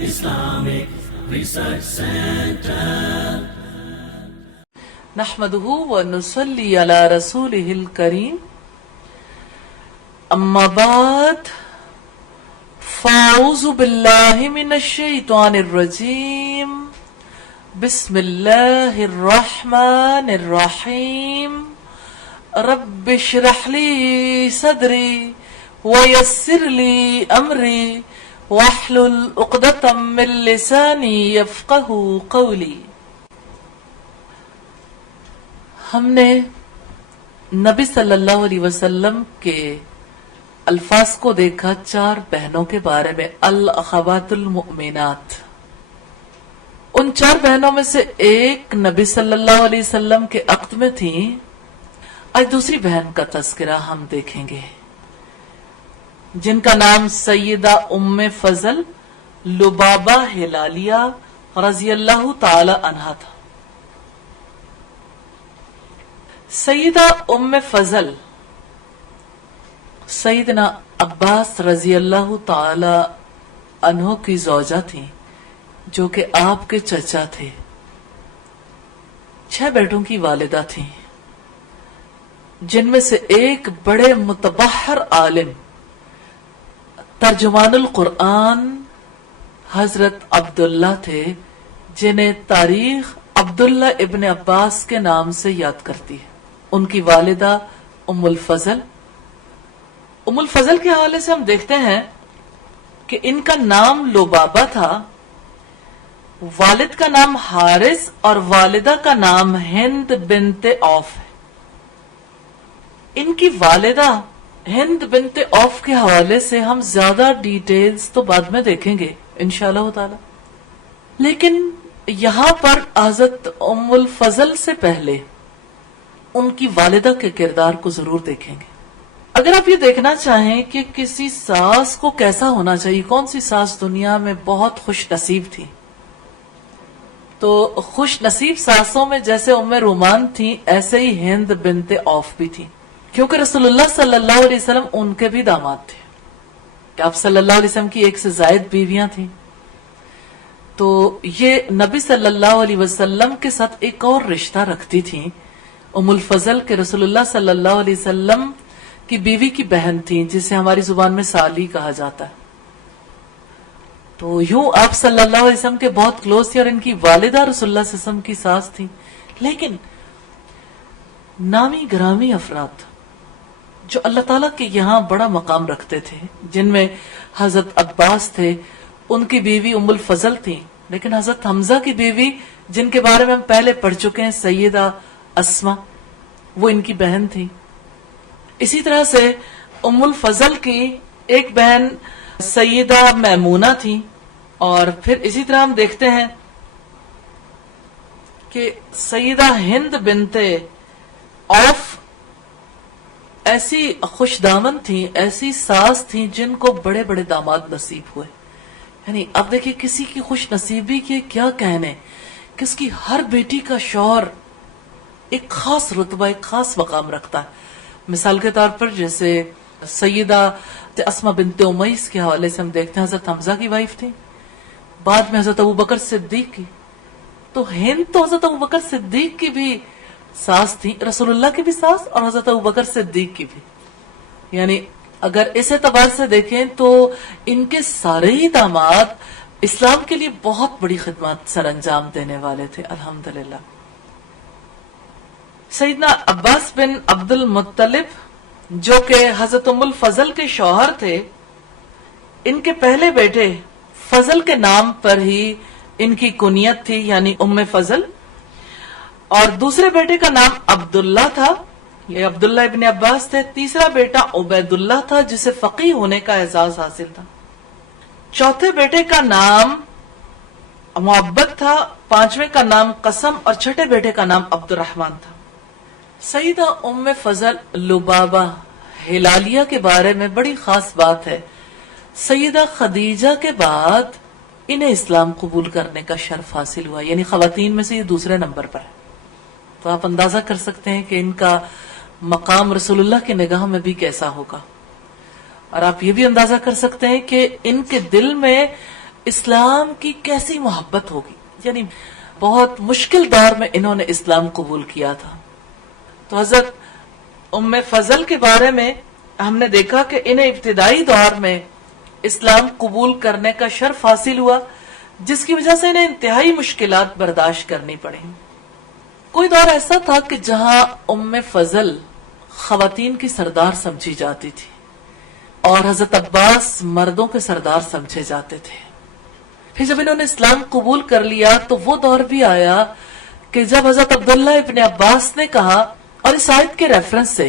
Islamic Research Center. نحمده ونصلي على رسوله الكريم أما بعد فأعوذ بالله من الشيطان الرجيم بسم الله الرحمن الرحيم رب اشرح لي صدري ويسر لي أمري واحلل عقدة من لساني يفقهوا قولي. ہم نے نبی صلی اللہ علیہ وسلم کے الفاظ کو دیکھا 4 بہنوں کے بارے میں، الاخوات المؤمنات. ان 4 بہنوں میں سے ایک نبی صلی اللہ علیہ وسلم کے عقد میں تھی. آج دوسری بہن کا تذکرہ ہم دیکھیں گے جن کا نام سیدہ ام فضل لبابہ ہلالیہ رضی اللہ تعالی عنہا تھا. سیدہ ام فضل سیدنا عباس رضی اللہ تعالی عنہ کی زوجہ تھی جو کہ آپ کے چچا تھے. 6 بیٹوں کی والدہ تھیں جن میں سے ایک بڑے متبحر عالم ترجمان القرآن حضرت عبداللہ تھے جنہیں تاریخ عبداللہ ابن عباس کے نام سے یاد کرتی ہے. ان کی والدہ ام الفضل. ام الفضل کے حوالے سے ہم دیکھتے ہیں کہ ان کا نام لبابہ تھا، والد کا نام حارث اور والدہ کا نام ہند بنت عوف ہے. ان کی والدہ ہند بنت عوف کے حوالے سے ہم زیادہ ڈیٹیلز تو بعد میں دیکھیں گے انشاءاللہ تعالی، لیکن یہاں پر حضرت ام الفضل سے پہلے ان کی والدہ کے کردار کو ضرور دیکھیں گے. اگر آپ یہ دیکھنا چاہیں کہ کسی ساس کو کیسا ہونا چاہیے، کون سی ساس دنیا میں بہت خوش نصیب تھی، تو خوش نصیب ساسوں میں جیسے ام رومان تھی ایسے ہی ہند بنت عوف بھی تھی، کیونکہ رسول اللہ صلی اللہ علیہ وسلم ان کے بھی داماد تھے. کہ آپ صلی اللہ علیہ وسلم کی 1 سے زائد بیویاں تھیں، تو یہ نبی صلی اللہ علیہ وسلم کے ساتھ ایک اور رشتہ رکھتی تھیں. ام الفضل کے رسول اللہ صلی اللہ علیہ وسلم کی بیوی کی بہن تھی جسے ہماری زبان میں سالی کہا جاتا ہے. تو یوں آپ صلی اللہ علیہ وسلم کے بہت کلوز تھی اور ان کی والدہ رسول اللہ صلی اللہ علیہ وسلم کی ساس تھی. لیکن نامی گرامی افراد جو اللہ تعالیٰ کے یہاں بڑا مقام رکھتے تھے، جن میں حضرت عباس تھے، ان کی بیوی ام الفضل تھی، لیکن حضرت حمزہ کی بیوی جن کے بارے میں ہم پہلے پڑھ چکے ہیں سیدہ اسما، وہ ان کی بہن تھی. اسی طرح سے ام الفضل کی ایک بہن سیدہ میمونہ تھی. اور پھر اسی طرح ہم دیکھتے ہیں کہ سیدہ ہند بنت عوف ایسی خوش دامن تھی، ایسی ساس تھی جن کو بڑے بڑے داماد نصیب ہوئے. یعنی اب دیکھیں کسی کی خوش نصیبی کے کیا کہنے، کہ اس کی ہر بیٹی کا شوہر ایک خاص رتبہ، ایک خاص مقام رکھتا ہے. مثال کے طور پر جیسے سیدہ اسما بنت امیس کے حوالے سے ہم دیکھتے ہیں حضرت حمزہ کی وائف تھی، بعد میں حضرت ابوبکر صدیق کی. تو ہند تو حضرت ابوبکر صدیق کی بھی ساس تھی، رسول اللہ کی بھی ساس اور حضرت ابوبکر صدیق کی بھی. یعنی اگر اس اعتبار سے دیکھیں تو ان کے سارے ہی داماد اسلام کے لیے بہت بڑی خدمات سر انجام دینے والے تھے الحمدللہ. سیدنا عباس بن عبد المطلب جو کہ حضرت ام الفضل کے شوہر تھے، ان کے پہلے بیٹے فضل کے نام پر ہی ان کی کنیت تھی، یعنی ام فضل. اور دوسرے بیٹے کا نام عبداللہ تھا، یہ عبداللہ ابن عباس تھے. تیسرا بیٹا عبید اللہ تھا جسے فقیہ ہونے کا اعزاز حاصل تھا. چوتھے بیٹے کا نام معبد تھا، 5ویں کا نام قسم اور 6ٹھے بیٹے کا نام عبد الرحمن تھا. سیدہ ام فضل لبابہ ہلالیہ کے بارے میں بڑی خاص بات ہے. سیدہ خدیجہ کے بعد انہیں اسلام قبول کرنے کا شرف حاصل ہوا، یعنی خواتین میں سے یہ دوسرے نمبر پر ہے. تو آپ اندازہ کر سکتے ہیں کہ ان کا مقام رسول اللہ کی نگاہ میں بھی کیسا ہوگا. اور آپ یہ بھی اندازہ کر سکتے ہیں کہ ان کے دل میں اسلام کی کیسی محبت ہوگی، یعنی بہت مشکل دور میں انہوں نے اسلام قبول کیا تھا. تو حضرت ام فضل کے بارے میں ہم نے دیکھا کہ انہیں ابتدائی دور میں اسلام قبول کرنے کا شرف حاصل ہوا، جس کی وجہ سے انہیں انتہائی مشکلات برداشت کرنی پڑی. کوئی دور ایسا تھا کہ جہاں ام فضل خواتین کی سردار سمجھی جاتی تھی اور حضرت عباس مردوں کے سردار سمجھے جاتے تھے. پھر جب انہوں نے اسلام قبول کر لیا تو وہ دور بھی آیا کہ جب حضرت عبداللہ ابن عباس نے کہا، اور اس آیت کے ریفرنس سے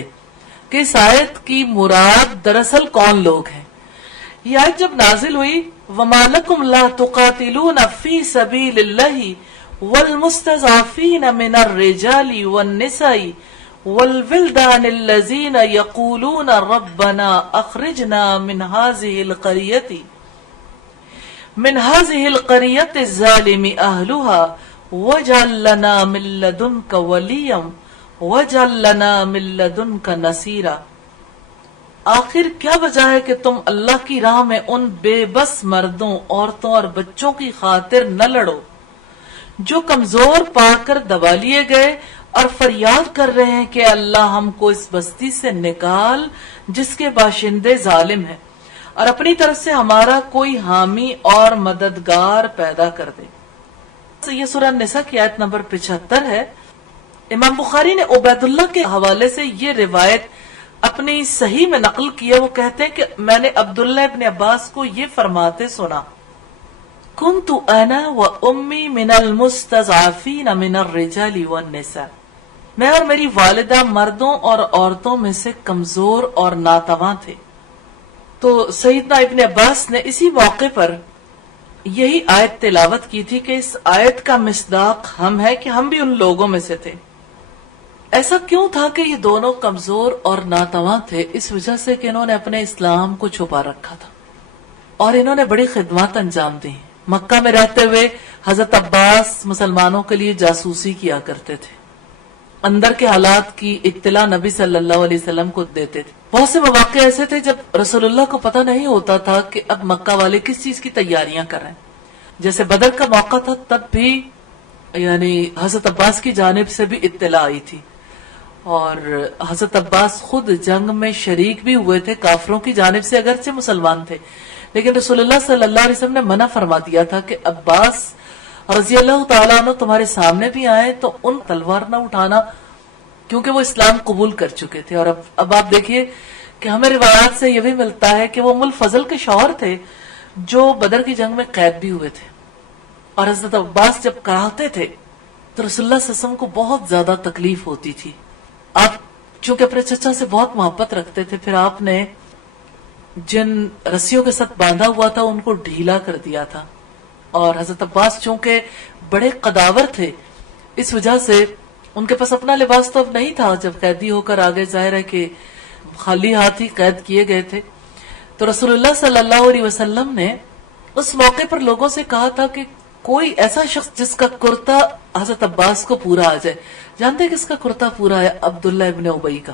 کہ اس آیت کی مراد دراصل کون لوگ ہیں. یہ آیت جب نازل ہوئی، وَمَا لَكُمْ لَا تُقَاتِلُونَ فِي سَبِيلِ اللَّهِ وَالْمُسْتَضْعَفِينَ مِنَ الرِّجَالِ وَالنِّسَاءِ وَالْوِلْدَانِ الَّذِينَ يَقُولُونَ رَبَّنَا أَخْرِجْنَا مِنْ هَذِهِ الْقَرْيَةِ الظَّالِمِ أَهْلُهَا وَاجْعَل لَّنَا مِن لَّدُنكَ وَلِيًّا وَاجْعَل لَّنَا مِن لَّدُنكَ نَصِيرًا. آخر کیا وجہ ہے کہ تم اللہ کی راہ میں ان بے بس مردوں، عورتوں اور بچوں کی خاطر نہ لڑو جو کمزور پا کر دبا لیے گئے اور فریاد کر رہے ہیں کہ اللہ ہم کو اس بستی سے نکال جس کے باشندے ظالم ہیں، اور اپنی طرف سے ہمارا کوئی حامی اور مددگار پیدا کر دے. یہ سورہ نساء کی آیت نمبر 75 ہے. امام بخاری نے عبید اللہ کے حوالے سے یہ روایت اپنی صحیح میں نقل کی ہے. وہ کہتے ہیں کہ میں نے عبداللہ ابن عباس کو یہ فرماتے سنا، کنت انا و امی من المستضعفین من الرجال والنساء، میں اور میری والدہ مردوں اور عورتوں میں سے کمزور اور ناتواں تھے. تو سیدنا ابن عباس نے اسی موقع پر یہی آیت تلاوت کی تھی کہ اس آیت کا مصداق ہم ہے کہ ہم بھی ان لوگوں میں سے تھے. ایسا کیوں تھا کہ یہ دونوں کمزور اور ناتواں تھے؟ اس وجہ سے کہ انہوں نے اپنے اسلام کو چھپا رکھا تھا اور انہوں نے بڑی خدمات انجام دی. مکہ میں رہتے ہوئے حضرت عباس مسلمانوں کے لیے جاسوسی کیا کرتے تھے، اندر کے حالات کی اطلاع نبی صلی اللہ علیہ وسلم کو دیتے تھے. بہت سے مواقع ایسے تھے جب رسول اللہ کو پتہ نہیں ہوتا تھا کہ اب مکہ والے کس چیز کی تیاریاں کر رہے ہیں. جیسے بدر کا موقع تھا، تب بھی یعنی حضرت عباس کی جانب سے بھی اطلاع آئی تھی اور حضرت عباس خود جنگ میں شریک بھی ہوئے تھے کافروں کی جانب سے، اگرچہ مسلمان تھے، لیکن رسول اللہ صلی اللہ علیہ وسلم نے منع فرما دیا تھا کہ عباس رضی اللہ تعالیٰ عنہ تمہارے سامنے بھی آئے تو ان تلوار نہ اٹھانا، کیونکہ وہ اسلام قبول کر چکے تھے. اور اب آپ دیکھیے کہ ہمیں روایات سے یہ بھی ملتا ہے کہ وہ ام الفضل کے شوہر تھے جو بدر کی جنگ میں قید بھی ہوئے تھے. اور حضرت عباس جب کراہتے تھے تو رسول اللہ صلی اللہ علیہ وسلم کو بہت زیادہ تکلیف ہوتی تھی. آپ چونکہ اپنے چچا سے بہت محبت رکھتے تھے، پھر آپ نے جن رسیوں کے ساتھ باندھا ہوا تھا ان کو ڈھیلا کر دیا تھا. اور حضرت عباس چونکہ بڑے قداور تھے، اس وجہ سے ان کے پاس اپنا لباس تو اب نہیں تھا. جب قیدی ہو کر آگے ظاہر ہے کہ خالی ہاتھ ہی قید کیے گئے تھے. تو رسول اللہ صلی اللہ علیہ وسلم نے اس موقع پر لوگوں سے کہا تھا کہ کوئی ایسا شخص جس کا کرتا حضرت عباس کو پورا آ جائے. جانتے ہیں کس کا کرتا پورا ہے؟ عبداللہ ابن ابی کا.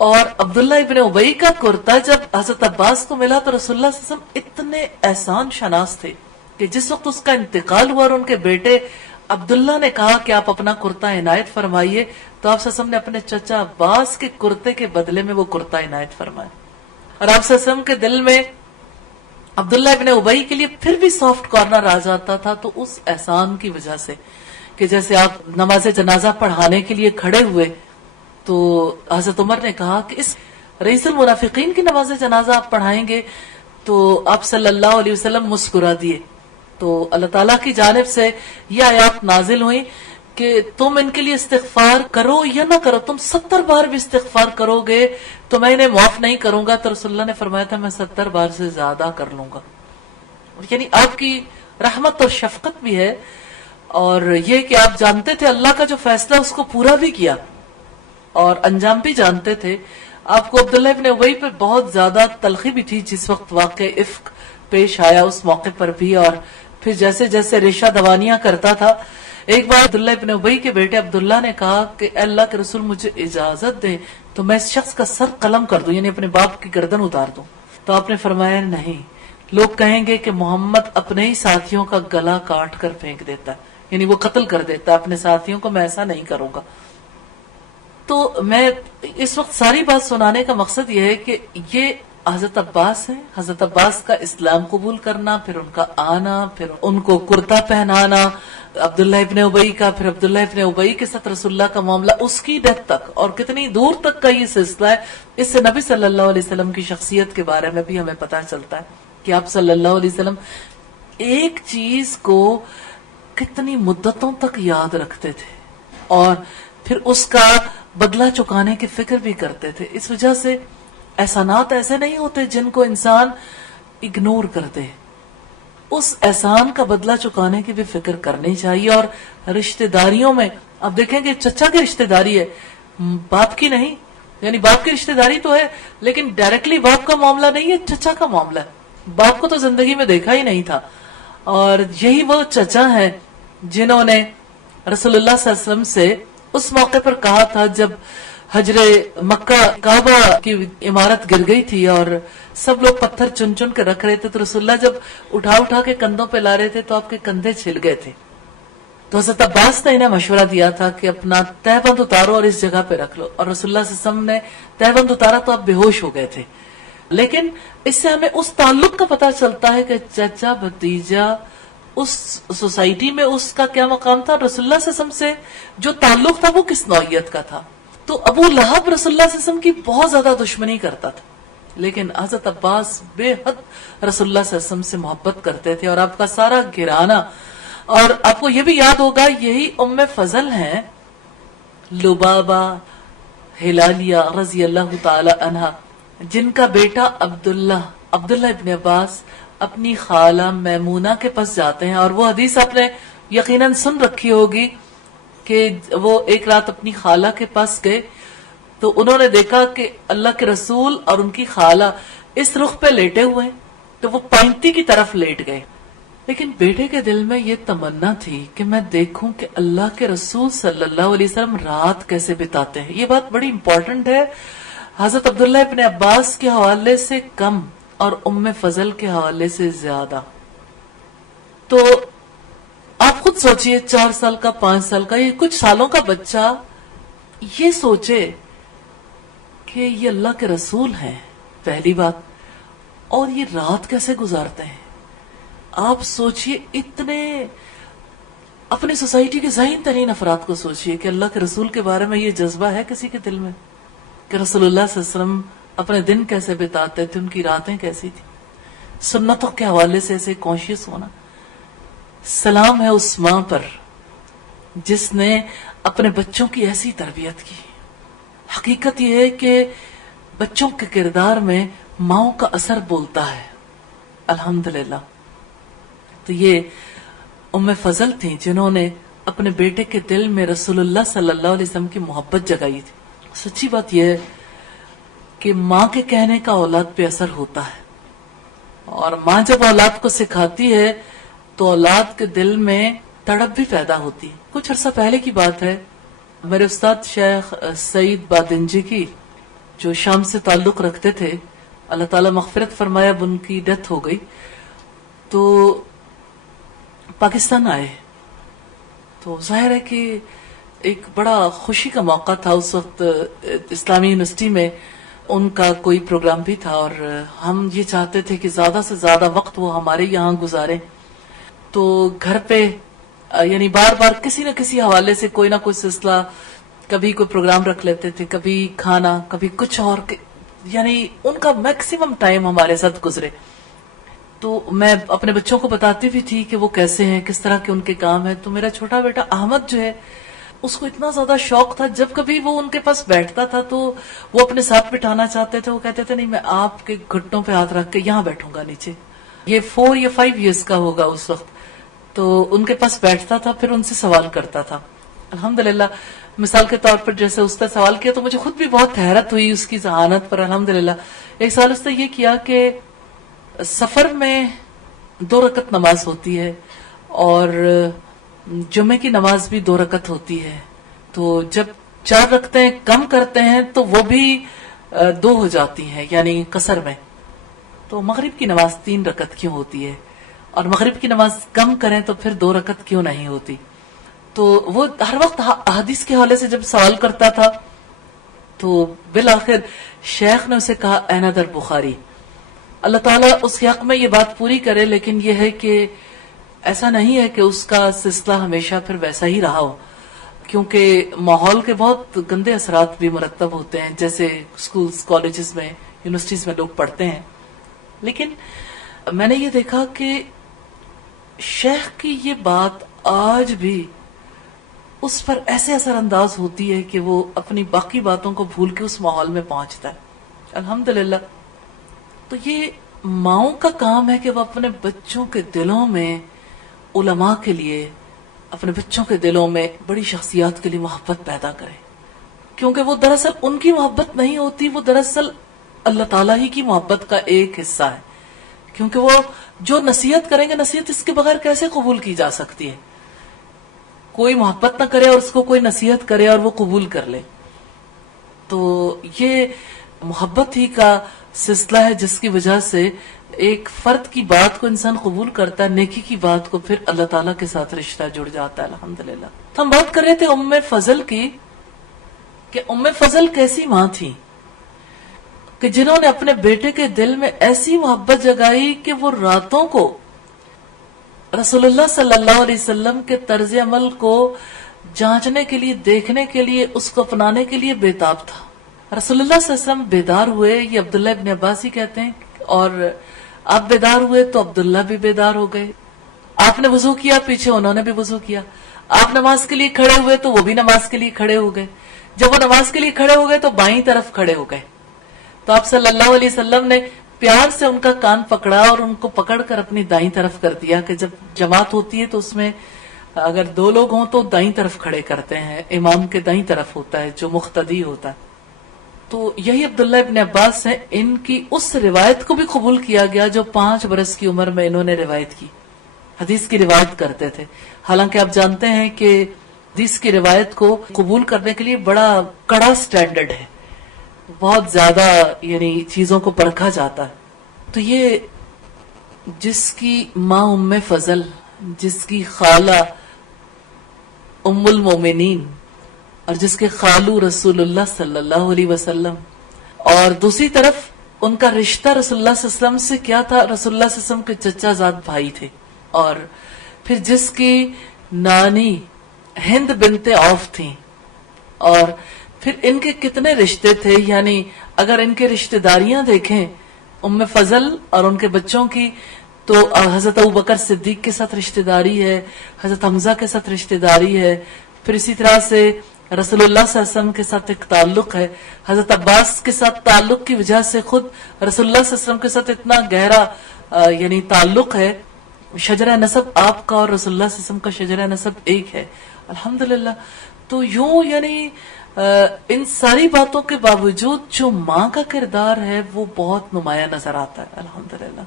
اور عبداللہ ابن ابی کا کرتا جب حضرت عباس کو ملا تو رسول اللہ صلی اللہ علیہ وسلم اتنے احسان شناس تھے کہ جس وقت اس کا انتقال ہوا اور ان کے بیٹے عبداللہ نے کہا کہ آپ اپنا کرتا عنایت فرمائیے، تو آپ صلی اللہ علیہ وسلم نے اپنے چچا عباس کے کرتے کے بدلے میں وہ کرتا عنایت فرمایا. اور آپ صلی اللہ علیہ وسلم کے دل میں عبداللہ ابن ابی کے لیے پھر بھی سافٹ کارنر آ جاتا تھا، تو اس احسان کی وجہ سے کہ جیسے آپ نماز جنازہ پڑھانے کے لیے کھڑے ہوئے تو حضرت عمر نے کہا کہ اس رئیس المنافقین کی نماز جنازہ آپ پڑھائیں گے، تو آپ صلی اللہ علیہ وسلم مسکرا دیے. تو اللہ تعالیٰ کی جانب سے یہ آیات نازل ہوئی کہ تم ان کے لیے استغفار کرو یا نہ کرو، تم 70 بار بھی استغفار کرو گے تو میں انہیں معاف نہیں کروں گا. تو رسول اللہ نے فرمایا تھا میں 70 بار سے زیادہ کر لوں گا. یعنی آپ کی رحمت اور شفقت بھی ہے، اور یہ کہ آپ جانتے تھے اللہ کا جو فیصلہ اس کو پورا بھی کیا اور انجام بھی جانتے تھے. آپ کو عبداللہ ابن ابی پہ بہت زیادہ تلخی بھی تھی جس وقت واقع افک پیش آیا اس موقع پر بھی، اور پھر جیسے جیسے ریشہ دوانیاں کرتا تھا. ایک بار عبداللہ ابن ابی کے بیٹے عبداللہ نے کہا کہ اے اللہ کے رسول مجھے اجازت دے تو میں اس شخص کا سر قلم کر دوں، یعنی اپنے باپ کی گردن اتار دوں. تو آپ نے فرمایا نہیں، لوگ کہیں گے کہ محمد اپنے ہی ساتھیوں کا گلا کاٹ کر پھینک دیتا ہے، یعنی وہ قتل کر دیتا ہے اپنے ساتھیوں کو، میں ایسا نہیں کروں گا. تو میں اس وقت ساری بات سنانے کا مقصد یہ ہے کہ یہ حضرت عباس ہے، حضرت عباس کا اسلام قبول کرنا، پھر ان کا آنا، پھر ان کو کرتا پہنانا، عبداللہ ابن ابی کا، پھر عبداللہ ابن ابی کے ساتھ رسول اللہ کا معاملہ، اس کی ڈیتھ تک، اور کتنی دور تک کا یہ سلسلہ ہے. اس سے نبی صلی اللہ علیہ وسلم کی شخصیت کے بارے میں بھی ہمیں پتہ چلتا ہے کہ آپ صلی اللہ علیہ وسلم ایک چیز کو کتنی مدتوں تک یاد رکھتے تھے اور پھر اس کا بدلہ چکانے کی فکر بھی کرتے تھے. اس وجہ سے احسانات ایسے نہیں ہوتے جن کو انسان اگنور کر دے، اس احسان کا بدلہ چکانے کی بھی فکر کرنی چاہیے. اور رشتہ داریوں میں اب دیکھیں کہ چچا کی رشتہ داری ہے، باپ کی نہیں، یعنی باپ کی رشتہ داری تو ہے لیکن ڈائریکٹلی باپ کا معاملہ نہیں ہے، چچا کا معاملہ ہے. باپ کو تو زندگی میں دیکھا ہی نہیں تھا، اور یہی وہ چچا ہیں جنہوں نے رسول اللہ صلی اللہ علیہ وسلم سے اس موقع پر کہا تھا جب حجر مکہ کعبہ کی عمارت گر گئی تھی اور سب لوگ پتھر چن چن کے رکھ رہے تھے، تو رسول اللہ جب اٹھا اٹھا کے کندھوں پہ لا رہے تھے تو آپ کے کندھے چھل گئے تھے. تو حضرت عباس نے انہیں مشورہ دیا تھا کہ اپنا تہبند اتارو اور اس جگہ پہ رکھ لو، اور رسول اللہ صلی اللہ علیہ وسلم نے تہبند اتارا تو آپ بے ہوش ہو گئے تھے. لیکن اس سے ہمیں اس تعلق کا پتہ چلتا ہے کہ چچا بھتیجا اس سوسائٹی میں اس کا کیا مقام تھا، رسول اللہ صلی اللہ علیہ وسلم سے جو تعلق تھا وہ کس نوعیت کا تھا. تو ابو لہب رسول اللہ صلی اللہ علیہ وسلم کی بہت زیادہ دشمنی کرتا تھا، لیکن حضرت عباس بے حد رسول اللہ صلی اللہ علیہ وسلم سے محبت کرتے تھے. اور آپ کا سارا گھرانا، اور آپ کو یہ بھی یاد ہوگا یہی ام فضل ہیں لبابہ ہلالیہ رضی اللہ تعالی عنہ، جن کا بیٹا عبداللہ ابن عباس اپنی خالہ میمونہ کے پاس جاتے ہیں. اور وہ حدیث آپ نے یقیناً سن رکھی ہوگی کہ وہ ایک رات اپنی خالہ کے پاس گئے تو انہوں نے دیکھا کہ اللہ کے رسول اور ان کی خالہ اس رخ پہ لیٹے ہوئے ہیں، تو وہ پائنتی کی طرف لیٹ گئے. لیکن بیٹے کے دل میں یہ تمنا تھی کہ میں دیکھوں کہ اللہ کے رسول صلی اللہ علیہ وسلم رات کیسے بتاتے ہیں. یہ بات بڑی امپورٹنٹ ہے، حضرت عبداللہ ابن عباس کے حوالے سے کم اور ام فضل کے حوالے سے زیادہ. تو آپ خود سوچئے 4 سال کا، 5 سال کا، یہ کچھ سالوں کا بچہ یہ سوچے کہ یہ اللہ کے رسول ہیں، پہلی بات، اور یہ رات کیسے گزارتے ہیں. آپ سوچئے اتنے اپنی سوسائٹی کے ذہین ترین افراد کو سوچئے کہ اللہ کے رسول کے بارے میں یہ جذبہ ہے کسی کے دل میں کہ رسول اللہ صلی اللہ علیہ وسلم اپنے دن کیسے بتاتے تھے، ان کی راتیں کیسی تھی. سنتوں کے حوالے سے ایسے کانشیس ہونا. سلام ہے اس ماں پر جس نے اپنے بچوں کی ایسی تربیت کی. حقیقت یہ ہے کہ بچوں کے کردار میں ماؤں کا اثر بولتا ہے، الحمدللہ. تو یہ ام فضل تھیں جنہوں نے اپنے بیٹے کے دل میں رسول اللہ صلی اللہ علیہ وسلم کی محبت جگائی تھی. سچی بات یہ ہے کہ ماں کے کہنے کا اولاد پہ اثر ہوتا ہے، اور ماں جب اولاد کو سکھاتی ہے تو اولاد کے دل میں تڑپ بھی پیدا ہوتی ہے. کچھ عرصہ پہلے کی بات ہے، میرے استاد شیخ سعید بادنجی کی جو شام سے تعلق رکھتے تھے، اللہ تعالیٰ مغفرت فرمائے، اب ان کی ڈیتھ ہو گئی، تو پاکستان آئے. تو ظاہر ہے کہ ایک بڑا خوشی کا موقع تھا اس وقت. اسلامی یونیورسٹی میں ان کا کوئی پروگرام بھی تھا اور ہم یہ چاہتے تھے کہ زیادہ سے زیادہ وقت وہ ہمارے یہاں گزارے. تو گھر پہ یعنی بار بار کسی نہ کسی حوالے سے کوئی نہ کوئی سلسلہ، کبھی کوئی پروگرام رکھ لیتے تھے، کبھی کھانا، کبھی کچھ اور، یعنی ان کا میکسیمم ٹائم ہمارے ساتھ گزرے. تو میں اپنے بچوں کو بتاتی بھی تھی کہ وہ کیسے ہیں، کس طرح کے ان کے کام ہیں. تو میرا چھوٹا بیٹا احمد جو ہے اس کو اتنا زیادہ شوق تھا، جب کبھی وہ ان کے پاس بیٹھتا تھا تو وہ اپنے ساتھ بٹھانا چاہتے تھے. وہ کہتے تھے نہیں، میں آپ کے گھٹنوں پہ ہاتھ رکھ کے یہاں بیٹھوں گا نیچے. یہ 4 یا 5 ایئرس کا ہوگا اس وقت. تو ان کے پاس بیٹھتا تھا، پھر ان سے سوال کرتا تھا. الحمدللہ مثال کے طور پر جیسے اس نے سوال کیا تو مجھے خود بھی بہت حیرت ہوئی اس کی ذہانت پر. الحمدللہ ایک سال اس نے یہ کیا کہ سفر میں 2 رکعت نماز ہوتی ہے اور جمعے کی نماز بھی 2 رکعت ہوتی ہے. تو جب 4 رکعتیں کم کرتے ہیں تو وہ بھی 2 ہو جاتی ہیں، یعنی قصر میں. تو مغرب کی نماز 3 رکعت کیوں ہوتی ہے اور مغرب کی نماز کم کریں تو پھر 2 رکعت کیوں نہیں ہوتی؟ تو وہ ہر وقت حدیث کے حوالے سے جب سوال کرتا تھا تو بالآخر شیخ نے اسے کہا اے نادر بخاری، اللہ تعالیٰ اس کے حق میں یہ بات پوری کرے، لیکن یہ ہے کہ ایسا نہیں ہے کہ اس کا سلسلہ ہمیشہ پھر ویسا ہی رہا ہو، کیونکہ ماحول کے بہت گندے اثرات بھی مرتب ہوتے ہیں، جیسے اسکولز، کالجز میں، یونیورسٹیز میں لوگ پڑھتے ہیں. لیکن میں نے یہ دیکھا کہ شیخ کی یہ بات آج بھی اس پر ایسے اثر انداز ہوتی ہے کہ وہ اپنی باقی باتوں کو بھول کے اس ماحول میں پہنچتا ہے. الحمدللہ. تو یہ ماؤں کا کام ہے کہ وہ اپنے بچوں کے دلوں میں علماء کے لیے، اپنے بچوں کے دلوں میں بڑی شخصیات کے لیے محبت پیدا کرے، کیونکہ وہ دراصل ان کی محبت نہیں ہوتی، وہ دراصل اللہ تعالیٰ ہی کی محبت کا ایک حصہ ہے. کیونکہ وہ جو نصیحت کریں گے، نصیحت اس کے بغیر کیسے قبول کی جا سکتی ہے؟ کوئی محبت نہ کرے اور اس کو کوئی نصیحت کرے اور وہ قبول کر لے. تو یہ محبت ہی کا سلسلہ ہے جس کی وجہ سے ایک فرد کی بات کو انسان قبول کرتا ہے، نیکی کی بات کو پھر اللہ تعالیٰ کے ساتھ رشتہ جڑ جاتا ہے. الحمدللہ. تو ہم بات کر رہے تھے ام فضل کی، کہ ام فضل کیسی ماں تھی کہ جنہوں نے اپنے بیٹے کے دل میں ایسی محبت جگائی کہ وہ راتوں کو رسول اللہ صلی اللہ علیہ وسلم کے طرز عمل کو جانچنے کے لیے، دیکھنے کے لیے، اس کو اپنانے کے لیے بےتاب تھا. رسول اللہ صلی اللہ علیہ وسلم بیدار ہوئے، یہ عبداللہ ابن عباس ہی کہتے ہیں، اور آپ بیدار ہوئے تو عبداللہ بھی بیدار ہو گئے. آپ نے وضو کیا، پیچھے انہوں نے بھی وضو کیا. آپ نماز کے لیے کھڑے ہوئے تو وہ بھی نماز کے لیے کھڑے ہو گئے. جب وہ نماز کے لیے کھڑے ہو گئے تو بائیں طرف کھڑے ہو گئے. تو آپ صلی اللہ علیہ وسلم نے پیار سے ان کا کان پکڑا اور ان کو پکڑ کر اپنی دائیں طرف کر دیا، کہ جب جماعت ہوتی ہے تو اس میں اگر 2 لوگ ہوں تو دائیں طرف کھڑے کرتے ہیں، امام کے دائیں طرف ہوتا ہے جو مقتدی ہوتا ہے. تو یہی عبداللہ ابن عباس ہیں، ان کی اس روایت کو بھی قبول کیا گیا جو 5 برس کی عمر میں انہوں نے روایت کی، حدیث کی روایت کرتے تھے. حالانکہ آپ جانتے ہیں کہ حدیث کی روایت کو قبول کرنے کے لیے بڑا کڑا سٹینڈرڈ ہے، بہت زیادہ یعنی چیزوں کو پرکھا جاتا ہے. تو یہ جس کی ماں ام فضل، جس کی خالہ ام المومنین، اور جس کے خالو رسول اللہ صلی اللہ علیہ وسلم، اور دوسری طرف ان کا رشتہ رسول اللہ صلی اللہ علیہ وسلم سے کیا تھا؟ رسول اللہ صلی اللہ علیہ وسلم کے چچا زاد بھائی تھے. اور پھر جس کی نانی ہند بنت عوف تھیں، اور پھر ان کے کتنے رشتے تھے. یعنی اگر ان کے رشتہ داریاں دیکھیں ام فضل اور ان کے بچوں کی، تو حضرت ابوبکر صدیق کے ساتھ رشتہ داری ہے، حضرت حمزہ کے ساتھ رشتہ داری ہے، پھر اسی طرح سے رسول اللہ صلی اللہ علیہ وسلم کے ساتھ ایک تعلق ہے. حضرت عباس کے ساتھ تعلق کی وجہ سے خود رسول اللہ صلی اللہ علیہ وسلم کے ساتھ اتنا گہرا یعنی تعلق ہے. شجرہ نسب آپ کا اور رسول اللہ صلی اللہ علیہ وسلم کا شجرہ نسب ایک ہے. الحمدللہ. تو یوں یعنی ان ساری باتوں کے باوجود جو ماں کا کردار ہے وہ بہت نمایاں نظر آتا ہے. الحمدللہ.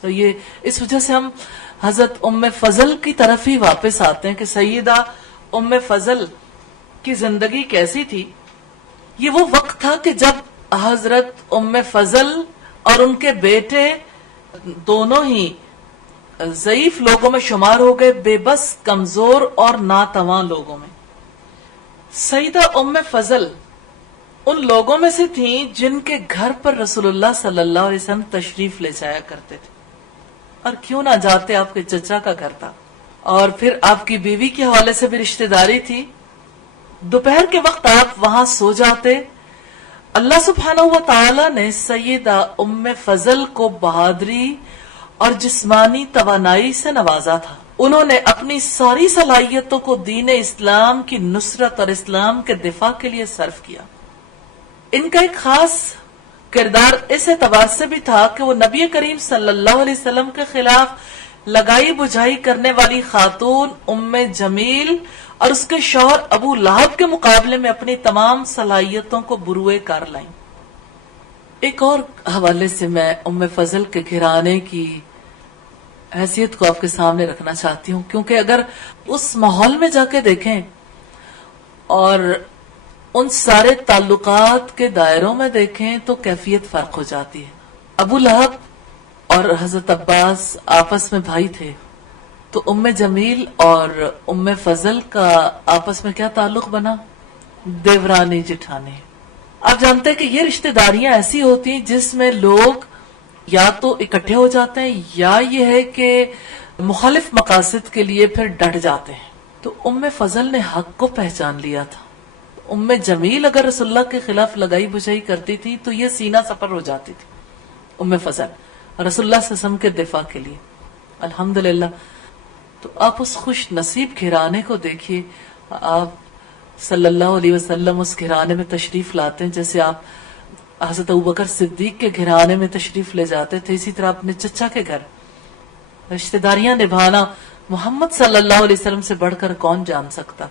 تو یہ اس وجہ سے ہم حضرت ام فضل کی طرف ہی واپس آتے ہیں کہ سیدہ ام فضل کی زندگی کیسی تھی. یہ وہ وقت تھا کہ جب حضرت ام فضل اور ان کے بیٹے دونوں ہی ضعیف لوگوں میں شمار ہو گئے، بے بس، کمزور اور ناتواں لوگوں میں. سیدہ ام فضل ان لوگوں میں سے تھیں جن کے گھر پر رسول اللہ صلی اللہ علیہ وسلم تشریف لے جایا کرتے تھے. اور کیوں نہ جاتے، آپ کے چچا کا گھر تھا، اور پھر آپ کی بیوی کے حوالے سے بھی رشتہ داری تھی. دوپہر کے وقت آپ وہاں سو جاتے. اللہ سبحانہ و تعالی نے سیدہ ام فضل کو بہادری اور جسمانی توانائی سے نوازا تھا. انہوں نے اپنی ساری صلاحیتوں کو دین اسلام کی نصرت اور اسلام کے دفاع کے لیے صرف کیا. ان کا ایک خاص کردار اس اعتبار سے بھی تھا کہ وہ نبی کریم صلی اللہ علیہ وسلم کے خلاف لگائی بجھائی کرنے والی خاتون ام جمیل اور اس کے شوہر ابو لہب کے مقابلے میں اپنی تمام صلاحیتوں کو بروئے کار لائیں. ایک اور حوالے سے میں ام فضل کے گھرانے کی حیثیت کو آپ کے سامنے رکھنا چاہتی ہوں، کیونکہ اگر اس ماحول میں جا کے دیکھیں اور ان سارے تعلقات کے دائروں میں دیکھیں تو کیفیت فرق ہو جاتی ہے. ابو لہب اور حضرت عباس آپس میں بھائی تھے، تو ام جمیل اور ام فضل کا آپس میں کیا تعلق بنا؟ دیورانی جٹھانی۔ آپ جانتے ہیں کہ یہ رشتہ داریاں ایسی ہوتی ہیں جس میں لوگ یا تو اکٹھے ہو جاتے ہیں یا یہ ہے کہ مخالف مقاصد کے لیے پھر ڈٹ جاتے ہیں۔ تو ام فضل نے حق کو پہچان لیا تھا۔ ام جمیل اگر رسول اللہ کے خلاف لگائی بجائی کرتی تھی تو یہ سینہ سپر ہو جاتی تھی ام فضل رسول اللہ صلی اللہ علیہ وسلم کے دفاع کے لیے۔ الحمدللہ۔ تو آپ اس خوش نصیب گھرانے کو دیکھیے، آپ صلی اللہ علیہ وسلم اس گھرانے میں تشریف لاتے ہیں جیسے آپ حضرت ابوبکر صدیق کے گھرانے میں تشریف لے جاتے تھے، اسی طرح اپنے چچا کے گھر رشتہ داریاں نبھانا محمد صلی اللہ علیہ وسلم سے بڑھ کر کون جان سکتا۔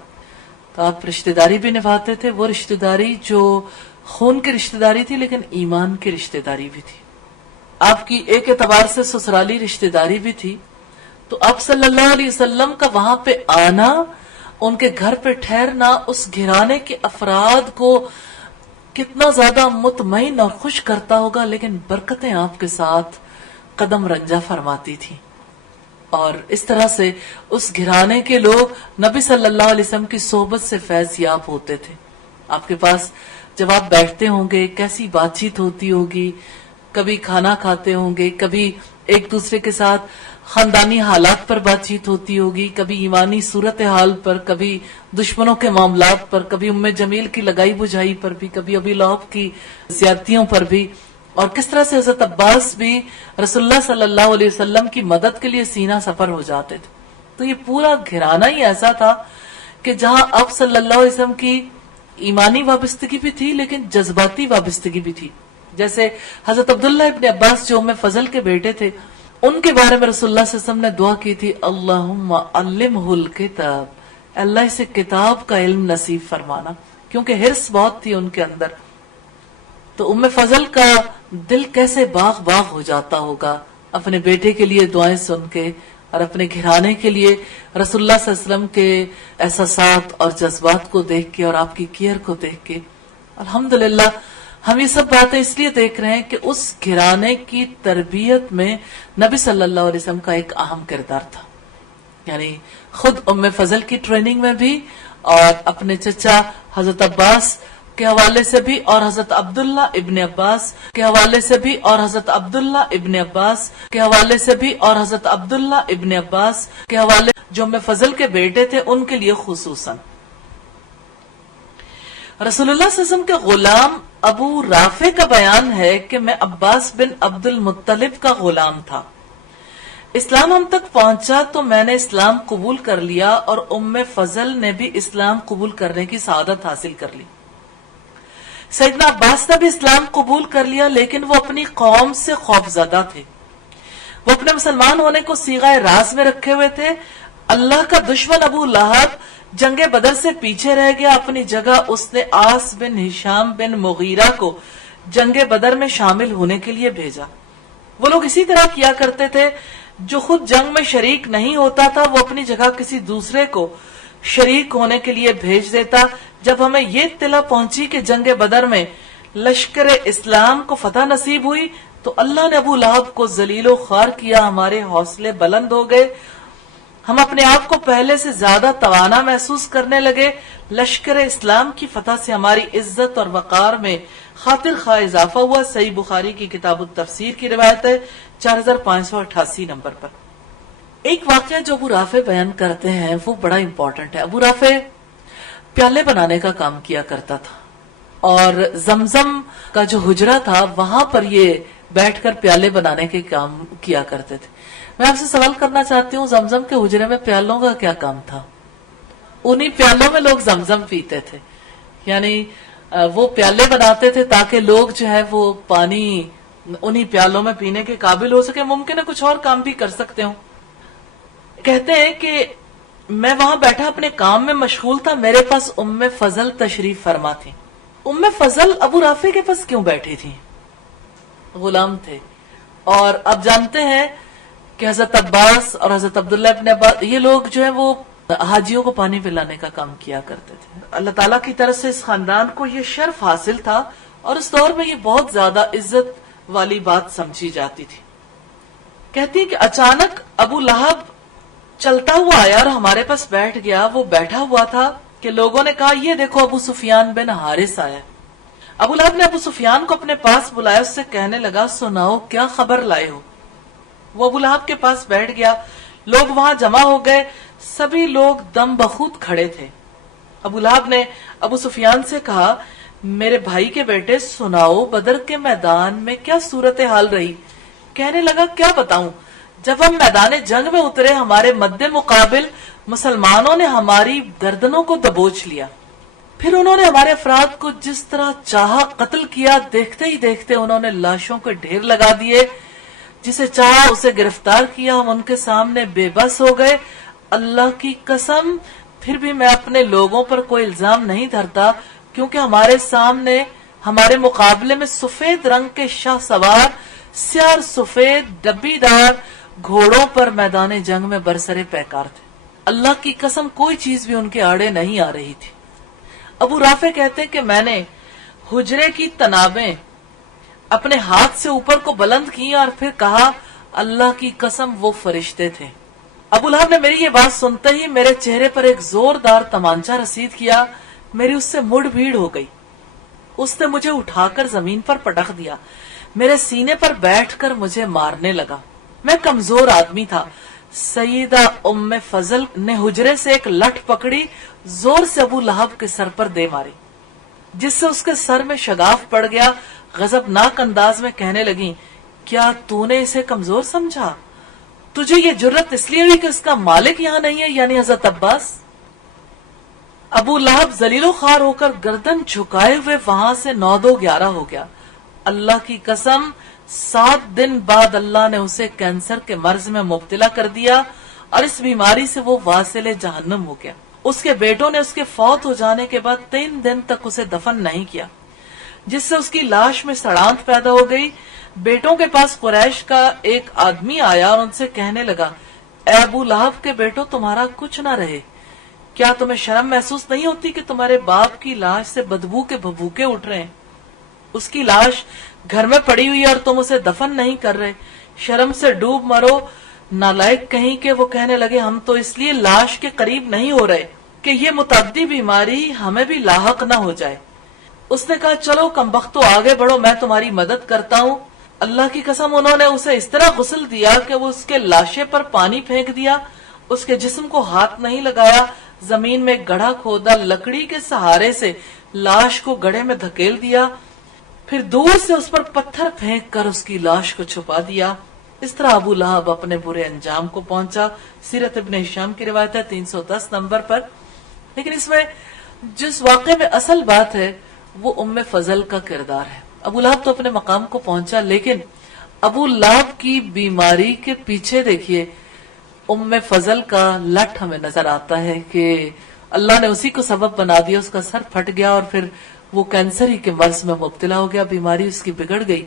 تو آپ رشتہ داری بھی نبھاتے تھے، وہ رشتہ داری جو خون کی رشتہ داری تھی لیکن ایمان کی رشتہ داری بھی تھی۔ آپ کی ایک اعتبار سے سسرالی رشتہ داری بھی تھی۔ تو آپ صلی اللہ علیہ وسلم کا وہاں پہ آنا، ان کے گھر پہ ٹھہرنا اس گھرانے کے افراد کو کتنا زیادہ مطمئن اور خوش کرتا ہوگا، لیکن برکتیں آپ کے ساتھ قدم رنجہ فرماتی تھی۔ اور اس طرح سے اس گھرانے کے لوگ نبی صلی اللہ علیہ وسلم کی صحبت سے فیض یاب ہوتے تھے۔ آپ کے پاس جب آپ بیٹھتے ہوں گے کیسی بات چیت ہوتی ہوگی، کبھی کھانا کھاتے ہوں گے، کبھی ایک دوسرے کے ساتھ خاندانی حالات پر بات چیت ہوتی ہوگی، کبھی ایمانی صورتحال پر، کبھی دشمنوں کے معاملات پر، کبھی ام جمیل کی لگائی بجھائی پر بھی، کبھی ابی لہب کی زیادتیوں پر بھی، اور کس طرح سے حضرت عباس بھی رسول اللہ صلی اللہ علیہ وسلم کی مدد کے لیے سینہ سفر ہو جاتے تھے۔ تو یہ پورا گھرانہ ہی ایسا تھا کہ جہاں آپ صلی اللہ علیہ وسلم کی ایمانی وابستگی بھی تھی لیکن جذباتی وابستگی بھی تھی۔ جیسے حضرت عبداللہ ابن عباس جو ام فضل کے بیٹے تھے، ان کے بارے میں رسول اللہ صلی اللہ علیہ وسلم نے دعا کی تھی، اللہم علمہ الکتاب، اللہ اسے کتاب کا علم نصیب فرمانا، کیونکہ حرص بہت تھی ان کے اندر۔ تو ام فضل کا دل کیسے باغ باغ ہو جاتا ہوگا اپنے بیٹے کے لیے دعائیں سن کے اور اپنے گھرانے کے لیے رسول اللہ صلی اللہ علیہ وسلم کے احساسات اور جذبات کو دیکھ کے اور آپ کی کیئر کو دیکھ کے۔ الحمدللہ ہم یہ سب باتیں اس لیے دیکھ رہے ہیں کہ اس گھرانے کی تربیت میں نبی صلی اللہ علیہ وسلم کا ایک اہم کردار تھا، یعنی خود ام فضل کی ٹریننگ میں بھی اور اپنے چچا حضرت عباس کے حوالے سے بھی اور حضرت عبداللہ ابن عباس کے حوالے سے بھی اور حضرت عبداللہ ابن عباس کے حوالے سے بھی اور حضرت عبداللہ ابن عباس کے حوالے جو ام فضل کے بیٹے تھے ان کے لیے خصوصاً۔ رسول اللہ صلی اللہ علیہ وسلم کے غلام ابو رافع کا بیان ہے کہ میں عباس بن عبد المطلب کا غلام تھا، اسلام ہم تک پہنچا تو میں نے اسلام قبول کر لیا اور ام فضل نے بھی اسلام قبول کرنے کی سعادت حاصل کر لی۔ سیدنا عباس نے بھی اسلام قبول کر لیا لیکن وہ اپنی قوم سے خوفزدہ تھے، وہ اپنے مسلمان ہونے کو صیغہ راز میں رکھے ہوئے تھے۔ اللہ کا دشمن ابو لہب جنگ بدر سے پیچھے رہ گیا، اپنی جگہ اس نے آس بن ہشام بن مغیرہ کو جنگ بدر میں شامل ہونے کے لیے بھیجا۔ وہ لوگ اسی طرح کیا کرتے تھے، جو خود جنگ میں شریک نہیں ہوتا تھا وہ اپنی جگہ کسی دوسرے کو شریک ہونے کے لیے بھیج دیتا۔ جب ہمیں یہ اطلاع پہنچی کہ جنگ بدر میں لشکر اسلام کو فتح نصیب ہوئی تو اللہ نے ابو لہب کو ذلیل و خوار کیا، ہمارے حوصلے بلند ہو گئے، ہم اپنے آپ کو پہلے سے زیادہ توانا محسوس کرنے لگے، لشکر اسلام کی فتح سے ہماری عزت اور وقار میں خاطر خواہ اضافہ ہوا۔ صحیح بخاری کی کتاب التفسیر کی روایت ہے 4588 نمبر پر۔ ایک واقعہ جو ابو رافع بیان کرتے ہیں وہ بڑا امپورٹنٹ ہے۔ ابو رافع پیالے بنانے کا کام کیا کرتا تھا اور زمزم کا جو حجرہ تھا وہاں پر یہ بیٹھ کر پیالے بنانے کے کام کیا کرتے تھے۔ میں آپ سے سوال کرنا چاہتی ہوں، زمزم کے حجرے میں پیالوں کا کیا کام تھا؟ انہی پیالوں میں لوگ زمزم پیتے تھے، یعنی وہ پیالے بناتے تھے تاکہ لوگ جو ہے وہ پانی انہی پیالوں میں پینے کے قابل ہو سکے، ممکن ہے کچھ اور کام بھی کر سکتے ہوں۔ کہتے ہیں کہ میں وہاں بیٹھا اپنے کام میں مشغول تھا، میرے پاس ام فضل تشریف فرما تھی۔ ام فضل ابو رافع کے پاس کیوں بیٹھی تھی؟ غلام تھے، اور اب جانتے ہیں کہ حضرت عباس اور حضرت عبداللہ ابن عباس یہ لوگ جو ہے وہ حاجیوں کو پانی پلانے کا کام کیا کرتے تھے۔ اللہ تعالیٰ کی طرف سے اس خاندان کو یہ شرف حاصل تھا اور اس دور میں یہ بہت زیادہ عزت والی بات سمجھی جاتی تھی۔ کہتی ہے کہ اچانک ابو لہب چلتا ہوا آیا اور ہمارے پاس بیٹھ گیا. وہ بیٹھا ہوا تھا کہ لوگوں نے کہا یہ دیکھو ابو سفیان بن حارث آیا. ابو لہب نے ابو سفیان کو اپنے پاس بلایا, اس سے کہنے لگا سناؤ کیا خبر لائے ہو. وہ ابو لہب کے پاس بیٹھ گیا. لوگ وہاں جمع ہو گئے, سبھی لوگ دم بخود کھڑے تھے. ابو لہب نے ابو سفیان سے کہا میرے بھائی کے بیٹے سناؤ بدر کے میدان میں کیا صورتحال رہی. کہنے لگا کیا بتاؤں, جب ہم میدان جنگ میں اترے ہمارے مد مقابل مسلمانوں نے ہماری گردنوں کو دبوچ لیا. پھر انہوں نے ہمارے افراد کو جس طرح چاہا قتل کیا. دیکھتے ہی دیکھتے انہوں نے لاشوں کے ڈھیر لگا دیے. جسے چاہا اسے گرفتار کیا. ہم ان کے سامنے بے بس ہو گئے. اللہ کی قسم پھر بھی میں اپنے لوگوں پر کوئی الزام نہیں دھرتا, کیونکہ ہمارے سامنے ہمارے مقابلے میں سفید رنگ کے شاہ سوار سیاہ سفید ڈبی دار گھوڑوں پر میدان جنگ میں برسرے پیکار تھے. اللہ کی قسم کوئی چیز بھی ان کے آڑے نہیں آ رہی تھی. ابو رافع کہتے کہ میں نے حجرے کی تنابیں اپنے ہاتھ سے اوپر کو بلند کی اور پھر کہا اللہ کی قسم وہ فرشتے تھے. ابو لہب نے میری یہ بات سنتے ہی میرے چہرے پر ایک زوردار تمانچہ رسید کیا. میری اس سے مڑ بھیڑ ہو گئی. اس نے مجھے اٹھا کر زمین پر پٹخ دیا. میرے سینے پر بیٹھ کر مجھے مارنے لگا. میں کمزور آدمی تھا. سیدہ ام فضل نے حجرے سے ایک لٹھ پکڑی, زور سے ابو لہب کے سر پر دے ماری, جس سے اس کے سر میں شگاف پڑ گیا. غضبناک انداز میں کہنے لگی کیا تو نے اسے کمزور سمجھا؟ تجھے یہ جرت اس لیے ہوئی کہ اس کا مالک یہاں نہیں ہے, یعنی حضرت عباس. ابو لہب ذلیل و خوار ہو کر گردن جھکائے ہوئے وہاں سے 9-2-11 ہو گیا. اللہ کی قسم 7 دن بعد اللہ نے اسے کینسر کے مرض میں مبتلا کر دیا اور اس بیماری سے وہ واصل جہنم ہو گیا. اس کے بیٹوں نے اس کے فوت ہو جانے کے بعد 3 دن تک اسے دفن نہیں کیا, جس سے اس کی لاش میں سڑانت پیدا ہو گئی. بیٹوں کے پاس قریش کا ایک آدمی آیا اور ان سے کہنے لگا اے ابو لہب کے بیٹو تمہارا کچھ نہ رہے. کیا تمہیں شرم محسوس نہیں ہوتی کہ تمہارے باپ کی لاش سے بدبو کے بھبوکے اٹھ رہے ہیں؟ اس کی لاش گھر میں پڑی ہوئی اور تم اسے دفن نہیں کر رہے. شرم سے ڈوب مرو نالائق کہیں. کہ وہ کہنے لگے ہم تو اس لیے لاش کے قریب نہیں ہو رہے کہ یہ متعدی بیماری ہمیں بھی لاحق نہ ہو جائے. اس نے کہا چلو کمبختو آگے بڑھو, میں تمہاری مدد کرتا ہوں. اللہ کی قسم انہوں نے اسے اس طرح غسل دیا کہ وہ اس کے لاشے پر پانی پھینک دیا, اس کے جسم کو ہاتھ نہیں لگایا, زمین میں گڑھا کھودا, لکڑی کے سہارے سے لاش کو گڑھے میں دھکیل دیا, پھر دور سے اس پر پتھر پھینک کر اس کی لاش کو چھپا دیا. اس طرح ابو لہب اپنے برے انجام کو پہنچا. سیرت ابن ہشام کی روایت ہے 310 نمبر پر. لیکن اس میں جس واقعے میں اصل بات ہے وہ ام فضل کا کردار ہے. ابو لہب تو اپنے مقام کو پہنچا, لیکن ابو لہب کی بیماری کے پیچھے دیکھیے ام فضل کا لٹ ہمیں نظر آتا ہے کہ اللہ نے اسی کو سبب بنا دیا. اس کا سر پھٹ گیا اور پھر وہ کینسر ہی کے مرض میں مبتلا ہو گیا. بیماری اس کی بگڑ گئی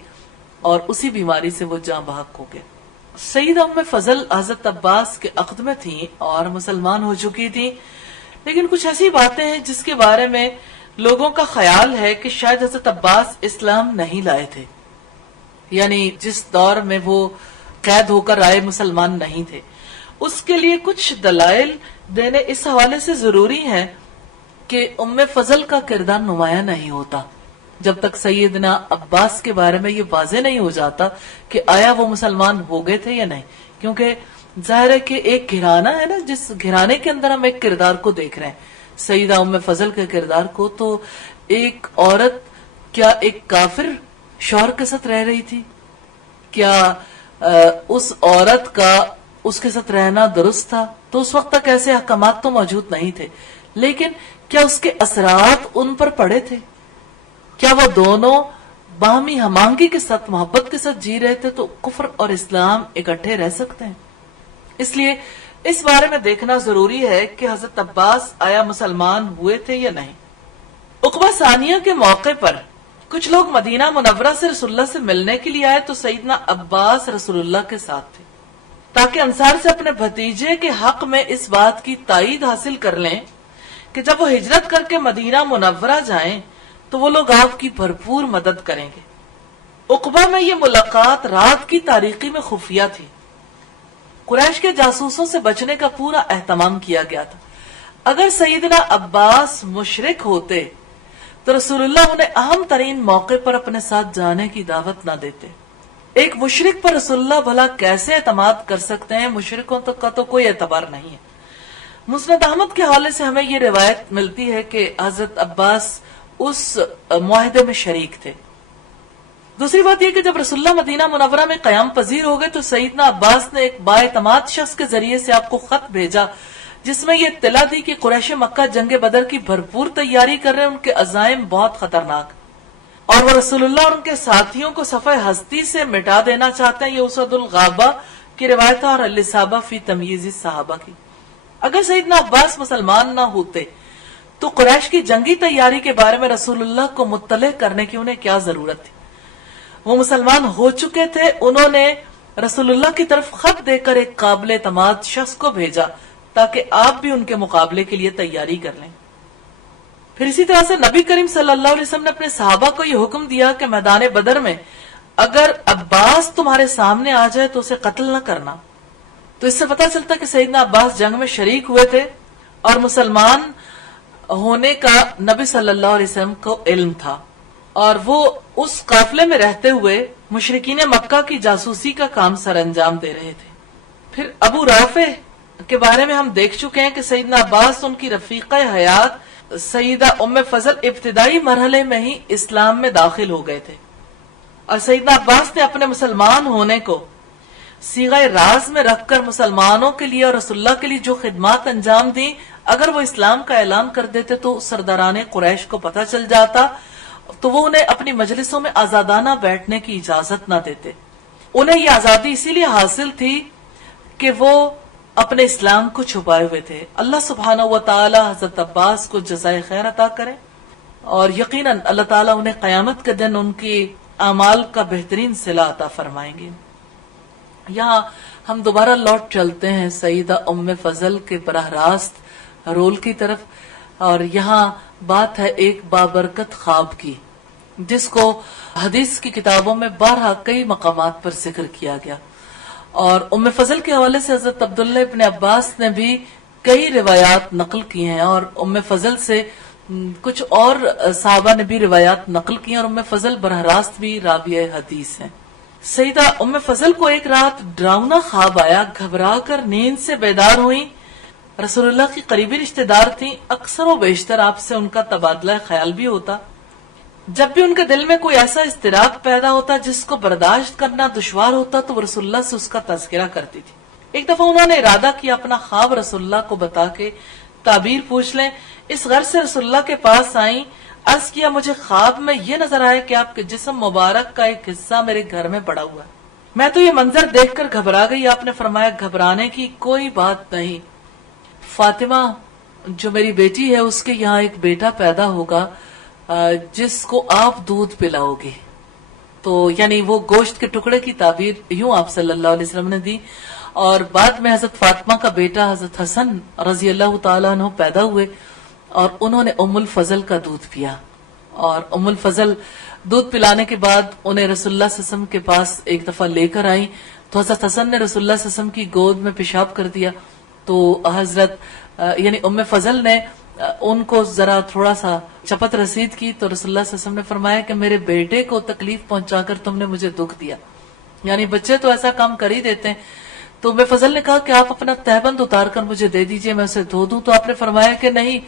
اور اسی بیماری سے وہ جاں بحق ہو گیا. سیدہ ام فضل حضرت عباس کے عقد میں تھیں اور مسلمان ہو چکی تھیں, لیکن کچھ ایسی باتیں ہیں جس کے بارے میں لوگوں کا خیال ہے کہ شاید حضرت عباس اسلام نہیں لائے تھے, یعنی جس دور میں وہ قید ہو کر آئے مسلمان نہیں تھے. اس کے لیے کچھ دلائل دینے اس حوالے سے ضروری ہیں کہ ام فضل کا کردار نمایاں نہیں ہوتا جب تک سیدنا عباس کے بارے میں یہ واضح نہیں ہو جاتا کہ آیا وہ مسلمان ہو گئے تھے یا نہیں. کیونکہ ظاہر ہے کہ ایک گھرانہ ہے نا, جس گھرانے کے اندر ہم ایک کردار کو دیکھ رہے ہیں, سیدہ ام فضل کے کردار کو. تو ایک عورت کیا ایک کافر شوہر کے ساتھ رہ رہی تھی؟ کیا اس عورت کا اس کے ساتھ رہنا درست تھا؟ تو اس وقت تک ایسے احکامات تو موجود نہیں تھے, لیکن کیا اس کے اثرات ان پر پڑے تھے؟ کیا وہ دونوں باہمی ہمانگی کے ساتھ محبت کے ساتھ جی رہے تھے تو کفر اور اسلام اکٹھے رہ سکتے ہیں؟ اس لیے اس بارے میں دیکھنا ضروری ہے کہ حضرت عباس آیا مسلمان ہوئے تھے یا نہیں. عقبہ ثانیہ کے موقع پر کچھ لوگ مدینہ منورہ سے رسول اللہ سے ملنے کے لیے آئے تو سیدنا عباس رسول اللہ کے ساتھ تھے, تاکہ انصار سے اپنے بھتیجے کے حق میں اس بات کی تائید حاصل کر لیں کہ جب وہ ہجرت کر کے مدینہ منورہ جائیں تو وہ لوگ آپ کی بھرپور مدد کریں گے. عقبہ میں یہ ملاقات رات کی تاریکی میں خفیہ تھی. قریش کے جاسوسوں سے بچنے کا پورا اہتمام کیا گیا تھا. اگر سیدنا عباس مشرک ہوتے تو رسول اللہ انہیں اہم ترین موقع پر اپنے ساتھ جانے کی دعوت نہ دیتے. ایک مشرک پر رسول اللہ بھلا کیسے اعتماد کر سکتے ہیں؟ مشرکوں کا تو کوئی اعتبار نہیں ہے. مسند احمد کے حوالے سے ہمیں یہ روایت ملتی ہے کہ حضرت عباس اس معاہدے میں شریک تھے. دوسری بات یہ کہ جب رسول اللہ مدینہ منورہ میں قیام پذیر ہو گئے تو سیدنا عباس نے ایک بااعتماد شخص کے ذریعے سے آپ کو خط بھیجا جس میں یہ اطلاع دی کہ قریش مکہ جنگ بدر کی بھرپور تیاری کر رہے ہیں، ان کے عزائم بہت خطرناک اور وہ رسول اللہ اور ان کے ساتھیوں کو صفحہ ہستی سے مٹا دینا چاہتے ہیں. یہ اسد الغابہ کی روایت اور الاصابہ فی تمییز الصحابہ کی. اگر سیدنا عباس مسلمان نہ ہوتے تو قریش کی جنگی تیاری کے بارے میں رسول اللہ کو مطلع کرنے کی انہیں کیا ضرورت تھی؟ وہ مسلمان ہو چکے تھے. انہوں نے رسول اللہ کی طرف خط دے کر ایک قابل اعتماد شخص کو بھیجا تاکہ آپ بھی ان کے مقابلے کے لیے تیاری کر لیں. پھر اسی طرح سے نبی کریم صلی اللہ علیہ وسلم نے اپنے صحابہ کو یہ حکم دیا کہ میدان بدر میں اگر عباس تمہارے سامنے آ جائے تو اسے قتل نہ کرنا. تو اس سے پتا چلتا کہ سیدنا عباس جنگ میں شریک ہوئے تھے اور مسلمان ہونے کا نبی صلی اللہ علیہ وسلم کو علم تھا اور وہ اس قافلے میں رہتے ہوئے مشرکین مکہ کی جاسوسی کا کام سر انجام دے رہے تھے. پھر ابو رافع کے بارے میں ہم دیکھ چکے ہیں کہ سیدنا عباس ان کی رفیقہ حیات سیدہ ام فضل ابتدائی مرحلے میں ہی اسلام میں داخل ہو گئے تھے اور سیدنا عباس نے اپنے مسلمان ہونے کو صیغہ راز میں رکھ کر مسلمانوں کے لیے اور رسول اللہ کے لیے جو خدمات انجام دی، اگر وہ اسلام کا اعلان کر دیتے تو سرداران قریش کو پتہ چل جاتا تو وہ انہیں اپنی مجلسوں میں آزادانہ بیٹھنے کی اجازت نہ دیتے. انہیں یہ آزادی اسی لیے حاصل تھی کہ وہ اپنے اسلام کو چھپائے ہوئے تھے. اللہ سبحانہ و تعالی حضرت عباس کو جزائے خیر عطا کرے اور یقیناً اللہ تعالیٰ انہیں قیامت کے دن ان کی اعمال کا بہترین صلہ عطا فرمائیں گے. یہاں ہم دوبارہ لوٹ چلتے ہیں سیدہ ام فضل کے براہ راست رول کی طرف اور یہاں بات ہے ایک بابرکت خواب کی جس کو حدیث کی کتابوں میں بارہا کئی مقامات پر ذکر کیا گیا اور ام فضل کے حوالے سے حضرت عبداللہ ابن عباس نے بھی کئی روایات نقل کی ہیں اور ام فضل سے کچھ اور صحابہ نے بھی روایات نقل کی ہیں اور ام فضل براہ راست بھی راویہ حدیث ہیں. سیدہ ام فضل کو ایک رات ڈراؤنا خواب آیا، گھبرا کر نیند سے بیدار ہوئی. رسول اللہ کی قریبی رشتہ دار تھیں، اکثر و بیشتر آپ سے ان کا تبادلہ خیال بھی ہوتا. جب بھی ان کے دل میں کوئی ایسا اضطراب پیدا ہوتا جس کو برداشت کرنا دشوار ہوتا تو وہ رسول اللہ سے اس کا تذکرہ کرتی تھی. ایک دفعہ انہوں نے ارادہ کیا اپنا خواب رسول اللہ کو بتا کے تعبیر پوچھ لیں. اس غرض سے رسول اللہ کے پاس آئیں، عرض کیا مجھے خواب میں یہ نظر آیا کہ آپ کے جسم مبارک کا ایک حصہ میرے گھر میں پڑا ہوا ہے. میں تو یہ منظر دیکھ کر گھبرا گئی. آپ نے فرمایا گھبرانے کی کوئی بات نہیں، فاطمہ جو میری بیٹی ہے اس کے یہاں ایک بیٹا پیدا ہوگا جس کو آپ دودھ پلاؤ گے. تو یعنی وہ گوشت کے ٹکڑے کی تعبیر یوں آپ صلی اللہ علیہ وسلم نے دی اور بعد میں حضرت فاطمہ کا بیٹا حضرت حسن رضی اللہ تعالیٰ عنہ پیدا ہوئے اور انہوں نے ام الفضل کا دودھ پیا اور ام الفضل دودھ پلانے کے بعد انہیں رسول اللہ صلی اللہ علیہ وسلم کے پاس ایک دفعہ لے کر آئیں تو حضرت حسن نے رسول اللہ صلی اللہ علیہ وسلم کی گود میں پیشاب کر دیا. تو حضرت یعنی ام فضل نے ان کو ذرا تھوڑا سا چپت رسید کی تو رسول اللہ صلی اللہ علیہ وسلم نے فرمایا کہ میرے بیٹے کو تکلیف پہنچا کر تم نے مجھے دکھ دیا. یعنی بچے تو ایسا کام کر ہی دیتے ہیں. تو ام فضل نے کہا کہ آپ اپنا تہبند اتار کر مجھے دے دیجئے، میں اسے دھو دوں. تو آپ نے فرمایا کہ نہیں،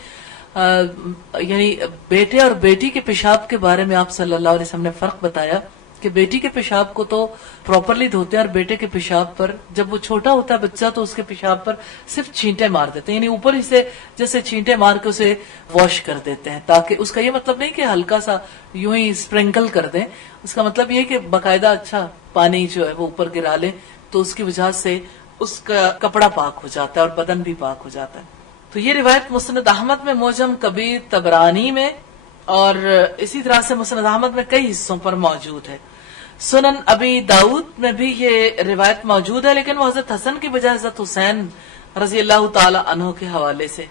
یعنی بیٹے اور بیٹی کے پیشاب کے بارے میں آپ صلی اللہ علیہ وسلم نے فرق بتایا کہ بیٹی کے پیشاب کو تو پراپرلی دھوتے ہیں اور بیٹے کے پیشاب پر جب وہ چھوٹا ہوتا ہے بچہ تو اس کے پیشاب پر صرف چھینٹے مار دیتے ہیں، یعنی اوپر ہی سے جیسے چھینٹے مار کے اسے واش کر دیتے ہیں. تاکہ اس کا یہ مطلب نہیں کہ ہلکا سا یوں ہی اسپرنکل کر دیں، اس کا مطلب یہ کہ باقاعدہ اچھا پانی جو ہے وہ اوپر گرا لیں تو اس کی وجہ سے اس کا کپڑا پاک ہو جاتا ہے اور بدن بھی پاک ہو جاتا ہے. تو یہ روایت مسند احمد میں، معجم کبیر طبرانی میں اور اسی طرح سے مسند احمد میں کئی حصوں پر موجود ہے. سنن ابی داؤد میں بھی یہ روایت موجود ہے لیکن وہ حضرت حسن کی بجائے حضرت حسین رضی اللہ تعالی عنہ کے حوالے سے.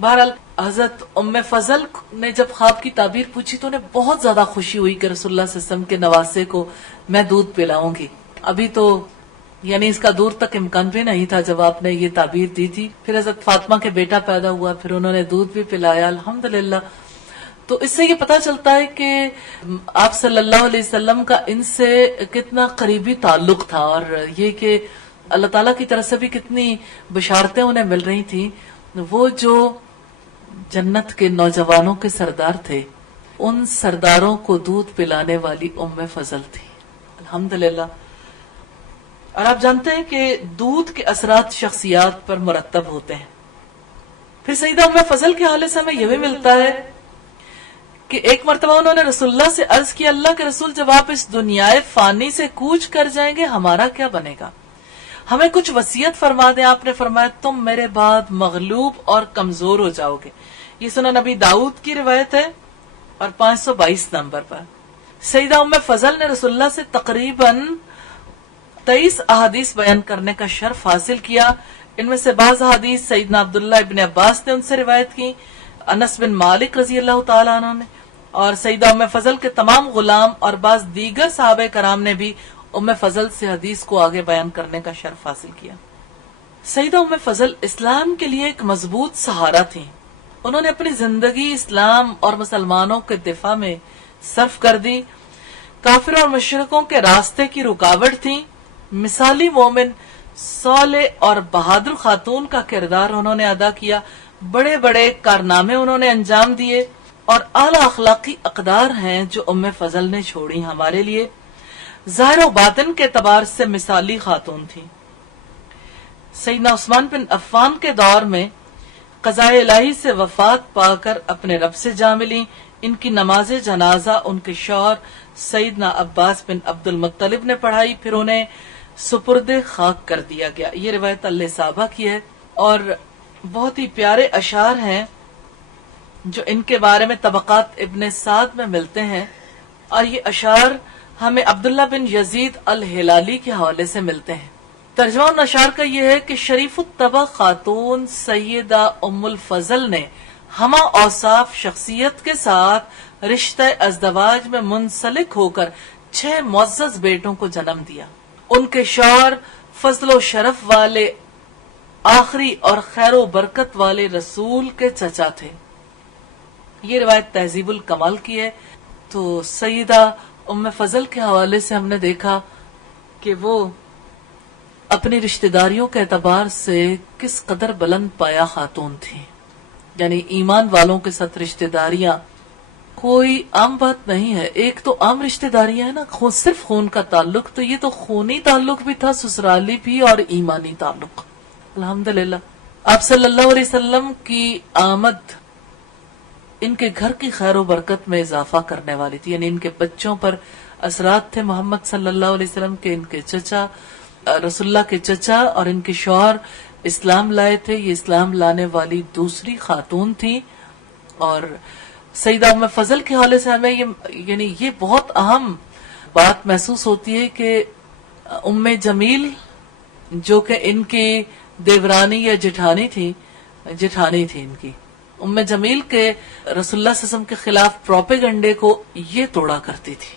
بہرحال حضرت ام فضل نے جب خواب کی تعبیر پوچھی تو انہیں بہت زیادہ خوشی ہوئی کہ رسول اللہ صلی اللہ علیہ وسلم کے نواسے کو میں دودھ پلاؤں گی. ابھی تو یعنی اس کا دور تک امکان بھی نہیں تھا جب آپ نے یہ تعبیر دی تھی. پھر حضرت فاطمہ کے بیٹا پیدا ہوا, پھر انہوں نے دودھ بھی پلایا الحمدللہ. تو اس سے یہ پتا چلتا ہے کہ آپ صلی اللہ علیہ وسلم کا ان سے کتنا قریبی تعلق تھا, اور یہ کہ اللہ تعالیٰ کی طرف سے بھی کتنی بشارتیں انہیں مل رہی تھیں. وہ جو جنت کے نوجوانوں کے سردار تھے, ان سرداروں کو دودھ پلانے والی ام فضل تھی الحمدللہ. اور آپ جانتے ہیں کہ دودھ کے اثرات شخصیات پر مرتب ہوتے ہیں. پھر سیدہ ام فضل کے حوالے سے ہمیں یہ بھی ملتا ہے کہ ایک مرتبہ انہوں نے رسول اللہ سے عرض کیا, اللہ کے رسول جب آپ اس دنیا فانی سے کوچ کر جائیں گے ہمارا کیا بنے گا, ہمیں کچھ وصیت فرما دیں. آپ نے فرمایا تم میرے بعد مغلوب اور کمزور ہو جاؤ گے. یہ سنن نبی داؤد کی روایت ہے اور 522 نمبر پر. سیدہ ام فضل نے رسول اللہ سے تقریباً 23 احادیث بیان کرنے کا شرف حاصل کیا. ان میں سے بعض احادیث سیدنا عبداللہ ابن عباس نے ان سے روایت کی, انس بن مالک رضی اللہ تعالیٰ عنہ نے, اور سیدہ ام فضل کے تمام غلام اور بعض دیگر صحابہ کرام نے بھی ام فضل سے حدیث کو آگے بیان کرنے کا شرف حاصل کیا. سیدہ ام فضل اسلام کے لیے ایک مضبوط سہارا تھی. انہوں نے اپنی زندگی اسلام اور مسلمانوں کے دفاع میں صرف کر دی. کافروں اور مشرکوں کے راستے کی رکاوٹ تھی. مثالی مومن, صالح اور بہادر خاتون کا کردار انہوں نے ادا کیا. بڑے بڑے کارنامے انہوں نے انجام دیے, اور اعلی اخلاقی اقدار ہیں جو ام فضل نے چھوڑی ہمارے لیے. ظاہر و باطن کے اعتبار سے مثالی خاتون تھی. سیدنا عثمان بن عفان کے دور میں قضاء الہی سے وفات پا کر اپنے رب سے جا ملی. ان کی نماز جنازہ ان کے شوہر سیدنا عباس بن عبد المطلب نے پڑھائی, پھر انہیں سپرد خاک کر دیا گیا. یہ روایت صحابہ کی ہے, اور بہت ہی پیارے اشعار ہیں جو ان کے بارے میں طبقات ابن سعد میں ملتے ہیں, اور یہ اشعار ہمیں عبداللہ بن یزید الہلالی کے حوالے سے ملتے ہیں. ترجمہ ان اشعار کا یہ ہے کہ شریف الطبع خاتون سیدہ ام الفضل نے ہمہ اوصاف شخصیت کے ساتھ رشتہ ازدواج میں منسلک ہو کر 6 معزز بیٹوں کو جنم دیا. ان کے شوہر فضل و شرف والے, آخری اور خیر و برکت والے رسول کے چچا تھے. یہ روایت تہذیب الکمال کی ہے. تو سیدہ ام فضل کے حوالے سے ہم نے دیکھا کہ وہ اپنی رشتہ داریوں کے اعتبار سے کس قدر بلند پایا خاتون تھی. یعنی ایمان والوں کے ساتھ رشتہ داریاں کوئی عام بات نہیں ہے. ایک تو عام رشتہ داریاں ہیں نا, صرف خون کا تعلق, تو یہ تو خونی تعلق بھی تھا, سسرالی بھی اور ایمانی تعلق. الحمدللہ آپ صلی اللہ علیہ وسلم کی آمد ان کے گھر کی خیر و برکت میں اضافہ کرنے والی تھی. یعنی ان کے بچوں پر اثرات تھے محمد صلی اللہ علیہ وسلم کے. ان کے چچا رسول اللہ کے چچا اور ان کے شوہر اسلام لائے تھے. یہ اسلام لانے والی دوسری خاتون تھی. اور سیدہ ام فضل کے حوالے سے ہمیں یہ بہت اہم بات محسوس ہوتی ہے کہ ام جمیل جو کہ ان کی دیورانی یا جٹھانی تھی ان کی, ام جمیل کے رسول اللہ صلی اللہ علیہ وسلم کے خلاف پروپیگنڈے کو یہ توڑا کرتی تھی.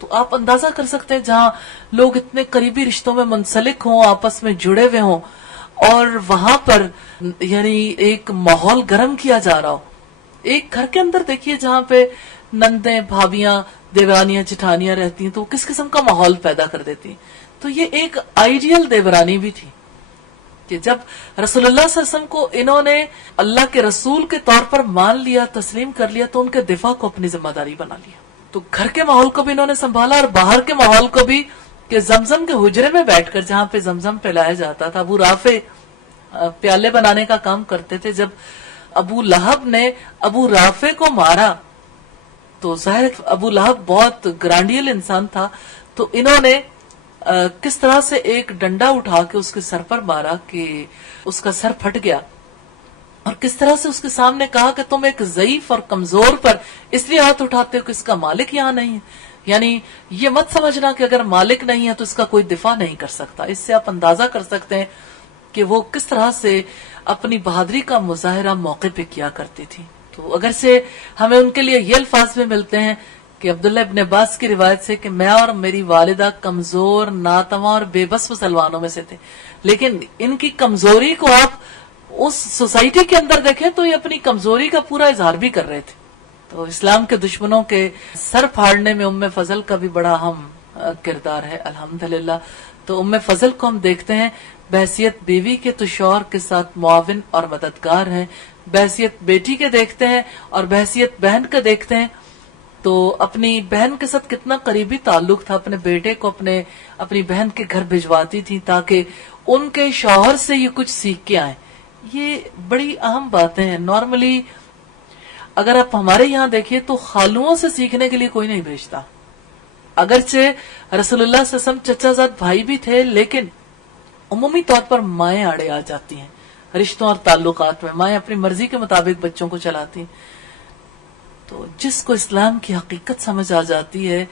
تو آپ اندازہ کر سکتے ہیں جہاں لوگ اتنے قریبی رشتوں میں منسلک ہوں, آپس میں جڑے ہوئے ہوں, اور وہاں پر یعنی ایک ماحول گرم کیا جا رہا ہو. ایک گھر کے اندر دیکھیے جہاں پہ نندیں, بھابیاں, دیورانیاں, جٹھانیاں رہتی ہیں تو کس قسم کا ماحول پیدا کر دیتی ہیں. تو یہ ایک آئیڈیل دیورانی بھی تھی کہ جب رسول اللہ صلی اللہ علیہ وسلم کو انہوں نے اللہ کے رسول کے طور پر مان لیا, تسلیم کر لیا, تو ان کے دفاع کو اپنی ذمہ داری بنا لیا. تو گھر کے ماحول کو بھی انہوں نے سنبھالا, اور باہر کے ماحول کو بھی, کہ زمزم کے حجرے میں بیٹھ کر جہاں پہ زمزم پلایا جاتا تھا, ابو رافع پیالے بنانے کا کام کرتے تھے. جب ابو لہب نے ابو رافع کو مارا تو ظاہر ابو لہب بہت گرانڈیل انسان تھا, تو انہوں نے کس طرح سے ایک ڈنڈا اٹھا کے اس کے سر پر مارا کہ اس کا سر پھٹ گیا, اور کس طرح سے اس کے سامنے کہا کہ تم ایک ضعیف اور کمزور پر اس لیے ہاتھ اٹھاتے ہو کہ اس کا مالک یہاں نہیں ہے. یعنی یہ مت سمجھنا کہ اگر مالک نہیں ہے تو اس کا کوئی دفاع نہیں کر سکتا. اس سے آپ اندازہ کر سکتے ہیں کہ وہ کس طرح سے اپنی بہادری کا مظاہرہ موقع پہ کیا کرتی تھی. تو اگر سے ہمیں ان کے لیے یہ الفاظ بھی ملتے ہیں کہ عبداللہ ابن عباس کی روایت سے کہ میں اور میری والدہ کمزور، ناتواں اور بے بس مسلمانوں میں سے تھے، لیکن ان کی کمزوری کو آپ اس سوسائٹی کے اندر دیکھیں تو یہ اپنی کمزوری کا پورا اظہار بھی کر رہے تھے. تو اسلام کے دشمنوں کے سر پھاڑنے میں ام فضل کا بھی بڑا اہم کردار ہے الحمدللہ. تو ام فضل کو ہم دیکھتے ہیں بحیثیت بیوی کے تو شوہر کے ساتھ معاون اور مددگار ہیں، بحیثیت بیٹی کے دیکھتے ہیں اور بحیثیت بہن کے دیکھتے ہیں تو اپنی بہن کے ساتھ کتنا قریبی تعلق تھا. اپنے بیٹے کو اپنی بہن کے گھر بھجواتی تھی تاکہ ان کے شوہر سے یہ کچھ سیکھ کے آئیں. یہ بڑی اہم باتیں ہیں. نارملی اگر آپ ہمارے یہاں دیکھیے تو خالوؤں سے سیکھنے کے لیے کوئی نہیں بھیجتا. اگرچہ رسول اللہ صلی اللہ علیہ وسلم چچا زاد بھائی بھی تھے، لیکن عمومی طور پر مائیں آڑے آ جاتی ہیں رشتوں اور تعلقات میں. مائیں اپنی مرضی کے مطابق بچوں کو چلاتی ہیں. تو جس کو اسلام کی حقیقت سمجھ آ جاتی ہے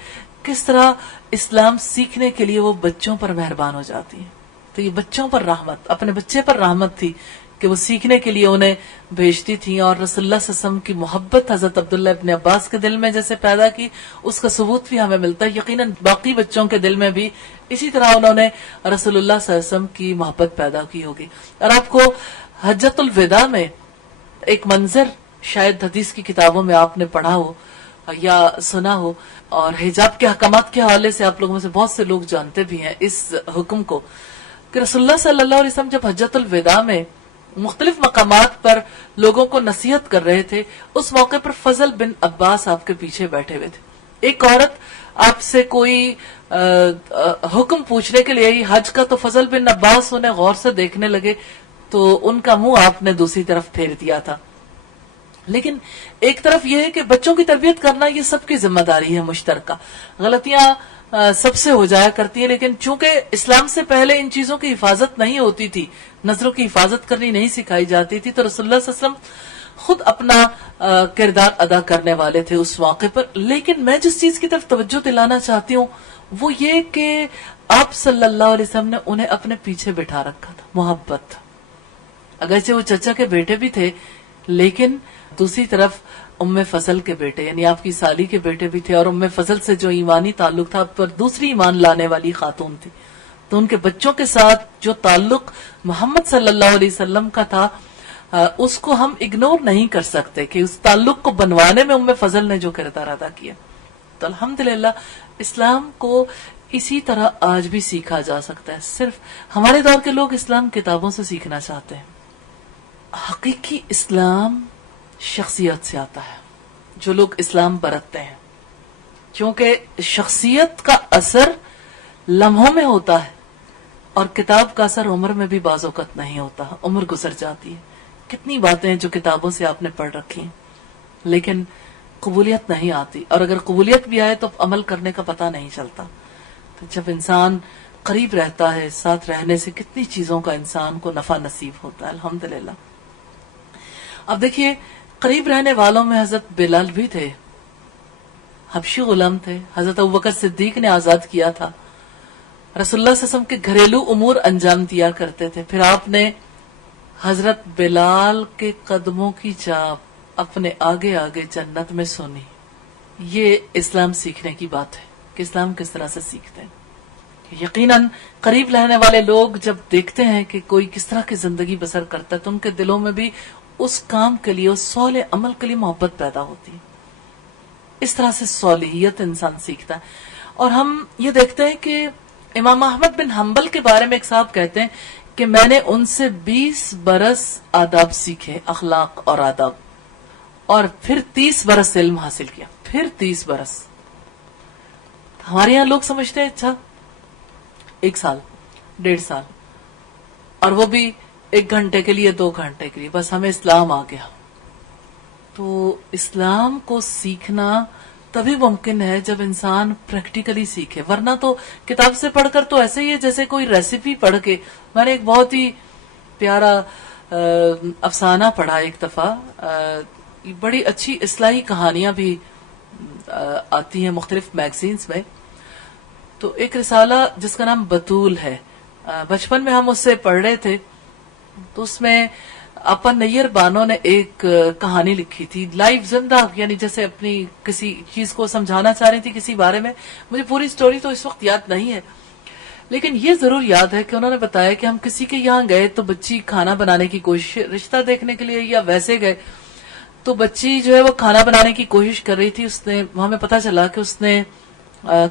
کس طرح اسلام سیکھنے کے لیے وہ بچوں پر مہربان ہو جاتی ہے. تو یہ بچوں پر رحمت، اپنے بچے پر رحمت تھی کہ وہ سیکھنے کے لیے انہیں بھیجتی تھی. اور رسول اللہ صلی اللہ علیہ وسلم کی محبت حضرت عبداللہ ابن عباس کے دل میں جیسے پیدا کی، اس کا ثبوت بھی ہمیں ملتا ہے. یقیناً باقی بچوں کے دل میں بھی اسی طرح انہوں نے رسول اللہ صلی اللہ علیہ وسلم کی محبت پیدا کی ہوگی. اور آپ کو حجۃ الوداع میں ایک منظر شاید حدیث کی کتابوں میں آپ نے پڑھا ہو یا سنا ہو، اور حجاب کے احکامات کے حوالے سے آپ لوگوں میں سے بہت سے لوگ جانتے بھی ہیں اس حکم کو، کہ رسول اللہ صلی اللہ علیہ وسلم جب حجۃ الوداع میں مختلف مقامات پر لوگوں کو نصیحت کر رہے تھے، اس موقع پر فضل بن عباس آپ کے پیچھے بیٹھے ہوئے تھے. ایک عورت آپ سے کوئی حکم پوچھنے کے لیے آئی حج کا، تو فضل بن عباس انہیں غور سے دیکھنے لگے تو ان کا منہ آپ نے دوسری طرف پھیر دیا تھا. لیکن ایک طرف یہ ہے کہ بچوں کی تربیت کرنا یہ سب کی ذمہ داری ہے مشترکہ. غلطیاں سب سے ہو جایا کرتی ہیں، لیکن چونکہ اسلام سے پہلے ان چیزوں کی حفاظت نہیں ہوتی تھی، نظروں کی حفاظت کرنی نہیں سکھائی جاتی تھی، تو رسول اللہ صلی اللہ علیہ وسلم خود اپنا کردار ادا کرنے والے تھے اس موقع پر. لیکن میں جس چیز کی طرف توجہ دلانا چاہتی ہوں وہ یہ کہ آپ صلی اللہ علیہ وسلم نے انہیں اپنے پیچھے بٹھا رکھا تھا. محبت، اگرچہ وہ چچا کے بیٹے بھی تھے، لیکن دوسری طرف ام فضل کے بیٹے یعنی آپ کی سالی کے بیٹے بھی تھے، اور ام فضل سے جو ایمانی تعلق تھا پر دوسری ایمان لانے والی خاتون تھی. تو ان کے بچوں کے ساتھ جو تعلق محمد صلی اللہ علیہ وسلم کا تھا اس کو ہم اگنور نہیں کر سکتے کہ اس تعلق کو بنوانے میں ام فضل نے جو کردار ادا کیا. تو الحمدللہ اسلام کو اسی طرح آج بھی سیکھا جا سکتا ہے. صرف ہمارے دور کے لوگ اسلام کتابوں سے سیکھنا چاہتے ہیں. حقیقی اسلام شخصیت سے آتا ہے. جو لوگ اسلام برتتے ہیں، کیونکہ شخصیت کا اثر لمحوں میں ہوتا ہے اور کتاب کا اثر عمر میں بھی بعض اوقات نہیں ہوتا. عمر گزر جاتی ہے. کتنی باتیں جو کتابوں سے آپ نے پڑھ رکھی ہیں لیکن قبولیت نہیں آتی، اور اگر قبولیت بھی آئے تو عمل کرنے کا پتہ نہیں چلتا. تو جب انسان قریب رہتا ہے، ساتھ رہنے سے کتنی چیزوں کا انسان کو نفع نصیب ہوتا ہے الحمدللہ. اب دیکھیے قریب رہنے والوں میں حضرت بلال بھی تھے، حبشی غلام تھے. حضرت ابوبکر صدیق نے آزاد کیا تھا. رسول اللہ صلی اللہ علیہ وسلم کے گھریلو امور انجام دیا کرتے تھے. پھر آپ نے حضرت بلال کے قدموں کی چاپ اپنے آگے آگے جنت میں سنی. یہ اسلام سیکھنے کی بات ہے کہ اسلام کس طرح سے سیکھتے ہیں. یقیناً قریب رہنے والے لوگ جب دیکھتے ہیں کہ کوئی کس طرح کی زندگی بسر کرتا ہے تو ان کے دلوں میں بھی اس کام کے لیے، اس صالح عمل کے لیے محبت پیدا ہوتی ہے. اس طرح سے صالحیت انسان سیکھتا ہے. اور ہم یہ دیکھتے ہیں کہ امام احمد بن حنبل کے بارے میں ایک صاحب کہتے ہیں کہ میں نے ان سے 20 برس آداب سیکھے، اخلاق اور آداب، اور پھر 30 برس علم حاصل کیا. پھر 30 برس. ہمارے یہاں لوگ سمجھتے ہیں اچھا 1 سال 1.5 سال، اور وہ بھی 1 گھنٹے کے لیے 2 گھنٹے کے لیے، بس ہمیں اسلام آ گیا. تو اسلام کو سیکھنا تبھی ممکن ہے جب انسان پریکٹیکلی سیکھے، ورنہ تو کتاب سے پڑھ کر تو ایسے ہی ہے جیسے کوئی ریسیپی پڑھ کے. میں نے ایک بہت ہی پیارا افسانہ پڑھا ایک دفعہ. بڑی اچھی اصلاحی کہانیاں بھی آتی ہیں مختلف میگزینز میں. تو ایک رسالہ جس کا نام بطول ہے، بچپن میں ہم اس سے پڑھ رہے تھے. تو اس میں اپن نیر بانو نے ایک کہانی لکھی تھی لائیو زندہ، یعنی جیسے اپنی کسی چیز کو سمجھانا چاہ رہی تھی کسی بارے میں. مجھے پوری سٹوری تو اس وقت یاد نہیں ہے، لیکن یہ ضرور یاد ہے کہ انہوں نے بتایا کہ ہم کسی کے یہاں گئے تو بچی کھانا بنانے کی کوشش، رشتہ دیکھنے کے لیے یا ویسے گئے تو بچی جو ہے وہ کھانا بنانے کی کوشش کر رہی تھی. اس نے ہمیں پتا چلا کہ اس نے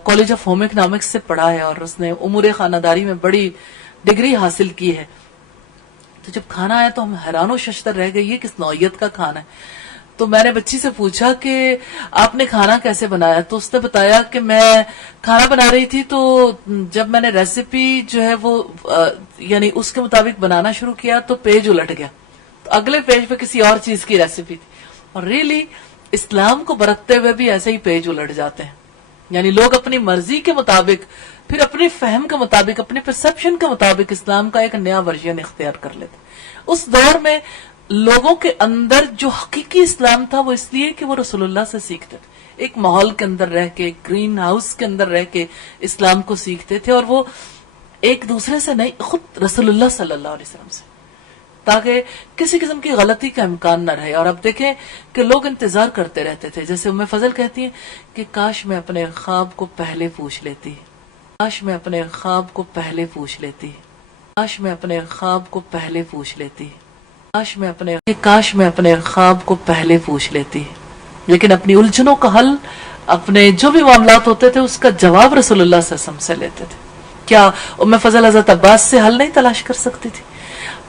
کالج آف ہوم اکنامکس سے پڑھا ہے اور اس نے امور خانہ داری میں بڑی ڈگری حاصل کی ہے. تو جب کھانا آیا تو ہم حیران و ششدر رہ گئے، یہ کس نوعیت کا کھانا ہے. تو میں نے بچی سے پوچھا کہ آپ نے کھانا کیسے بنایا، تو اس نے بتایا کہ میں کھانا بنا رہی تھی تو جب میں نے ریسیپی جو ہے وہ یعنی اس کے مطابق بنانا شروع کیا تو پیج الٹ گیا، تو اگلے پیج پہ کسی اور چیز کی ریسیپی تھی. اور ریلی اسلام کو برتتے ہوئے بھی ایسے ہی پیج الٹ جاتے ہیں، یعنی لوگ اپنی مرضی کے مطابق، پھر اپنے فہم کے مطابق، اپنے پرسپشن کے مطابق اسلام کا ایک نیا ورژن اختیار کر لیتے. اس دور میں لوگوں کے اندر جو حقیقی اسلام تھا وہ اس لیے کہ وہ رسول اللہ سے سیکھتے تھے، ایک ماحول کے اندر رہ کے، ایک گرین ہاؤس کے اندر رہ کے اسلام کو سیکھتے تھے، اور وہ ایک دوسرے سے نہیں، خود رسول اللہ صلی اللہ علیہ وسلم سے، تاکہ کسی قسم کی غلطی کا امکان نہ رہے. اور اب دیکھیں کہ لوگ انتظار کرتے رہتے تھے، جیسے ام فضل کہتی ہیں کہ کاش میں اپنے خواب کو پہلے پوچھ لیتی، کاش میں اپنے خواب کو پہلے پوچھ لیتی، کاش میں اپنے خواب کو پہلے پوچھ لیتی، کاش میں اپنے خواب کو پہلے پوچھ لیتی. لیکن اپنی الجھنوں کا حل، اپنے جو بھی معاملات ہوتے تھے اس کا جواب رسول اللہ صلی اللہ علیہ وسلم سے لیتے تھے. کیا ام فضل حضرت عباس سے حل نہیں تلاش کر سکتی تھی؟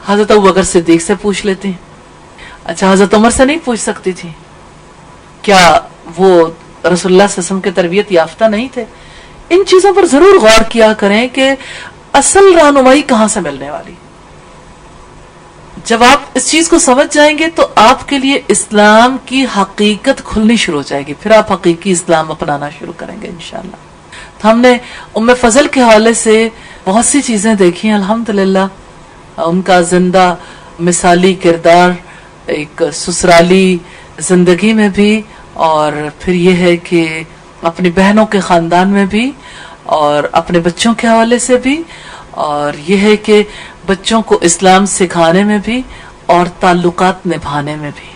حضرت ابوبکر صدیق سے پوچھ لیتی. اچھا حضرت عمر سے نہیں پوچھ سکتی تھی؟ کیا وہ رسول اللہ صلی اللہ علیہ وسلم کے تربیت یافتہ نہیں تھے؟ ان چیزوں پر ضرور غور کیا کریں کہ اصل رہنمائی کہاں سے ملنے والی. جب آپ اس چیز کو سمجھ جائیں گے تو آپ کے لیے اسلام کی حقیقت کھلنی شروع ہو جائے گی، پھر آپ حقیقی اسلام اپنانا شروع کریں گے انشاءاللہ. تو ہم نے ام فضل کے حوالے سے بہت سی چیزیں دیکھی ہیں الحمدللہ. ان کا زندہ مثالی کردار ایک سسرالی زندگی میں بھی، اور پھر یہ ہے کہ اپنی بہنوں کے خاندان میں بھی، اور اپنے بچوں کے حوالے سے بھی، اور یہ ہے کہ بچوں کو اسلام سکھانے میں بھی اور تعلقات نبھانے میں بھی.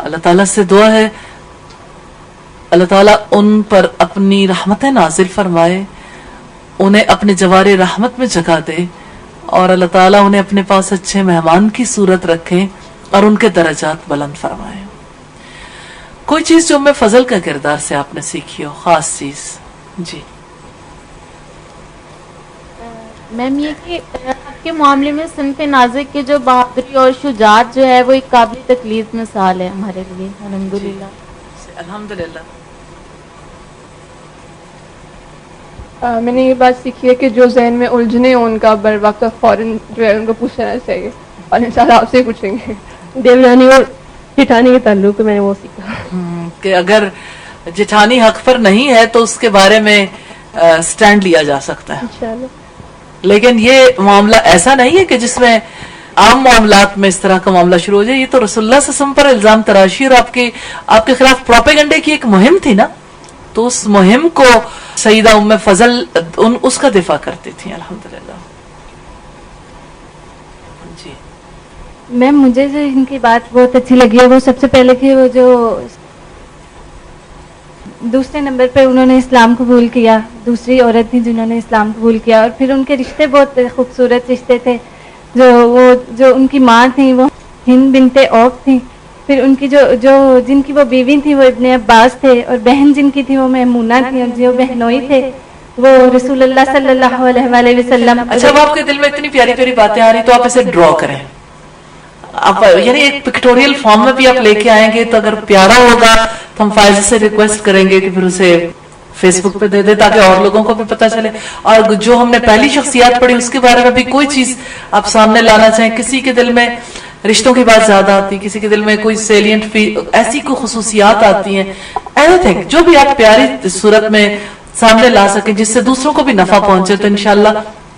اللہ تعالیٰ سے دعا ہے اللہ تعالیٰ ان پر اپنی رحمتیں نازل فرمائے، انہیں اپنے جوار رحمت میں جگہ دے، اور اللہ تعالیٰ انہیں اپنے پاس اچھے مہمان کی صورت رکھیں اور ان کے درجات بلند فرمائے. کوئی چیز جو ام فضل کا کردار سے آپ نے سیکھی ہو، خاص چیز؟ جی میم یہ کہ آپ کے معاملے میں صنف نازک کے جو بہادری اور شجاعت جو ہے وہ ایک قابل تقلید مثال ہے ہمارے لیے الحمدللہ. الحمدللہ. میں نے یہ بات سیکھی ہے کہ جو ذہن میں الجھنے ہوں ان کا بر وقت فوراً جو ہے ان کو پوچھنا چاہیے، اور انشاءاللہ آپ سے پوچھیں گے. دیورانی اور جٹھانی کے تعلق میں نے وہ سیکھا کہ اگر جٹھانی حق پر نہیں ہے تو اس کے بارے میں سٹینڈ لیا جا سکتا ہے انشاءاللہ. لیکن یہ معاملہ ایسا نہیں ہے کہ جس میں عام معاملات میں اس طرح کا معاملہ شروع ہو جائے. یہ تو رسول اللہ صلی اللہ علیہ وسلم پر الزام تراشی اور آپ کے خلاف پروپیگنڈے کی ایک مہم تھی نا، تو اس مہم کو سیدہ ام فضل اس کا دفاع کرتی تھی الحمدللہ. جی میم مجھے جو ان کی بات بہت اچھی لگی ہے وہ سب سے پہلے کہ وہ جو دوسرے نمبر پہ انہوں نے اسلام قبول کیا، دوسری عورت تھی جنہوں نے اسلام قبول کیا، اور پھر ان کے رشتے بہت خوبصورت رشتے تھے. جو ان کی ماں تھیں وہ ہند بنت عوف تھیں، پھر ان کی جن کی وہ بیوی تھی وہ ابن عباس تھے، اور بہن جن کی تھی وہ میمونہ تھی، اور جو بہنوئی تھے وہ رسول اللہ صلی اللہ علیہ وآلہ وسلم. اچھا اب آپ کے دل میں اتنی پیاری پیاری باتیں آ رہی تو آپ اسے ڈرا کریں، آپ یعنی ایک پکٹوریل فارم میں بھی آپ لے کے آئیں گے تو اگر پیارا ہوگا تو ہم فائز سے ریکویسٹ کریں گے کہ پھر اسے فیس بک پہ دے دے تاکہ اور لوگوں کو بھی پتہ چلے. اور جو ہم نے پہلی شخصیات پڑھی اس کے بارے میں بھی کوئی چیز آپ سامنے لانا چاہیں. کسی کے دل میں رشتوں کی بات زیادہ آتی، کسی کے دل میں کوئی سیلینٹ ایسی کوئی خصوصیات آتی ہیں، اینی تھنگ جو بھی آپ پیاری صورت میں سامنے لا سکیں جس سے دوسروں کو بھی نفع پہنچے، تو انشاءاللہ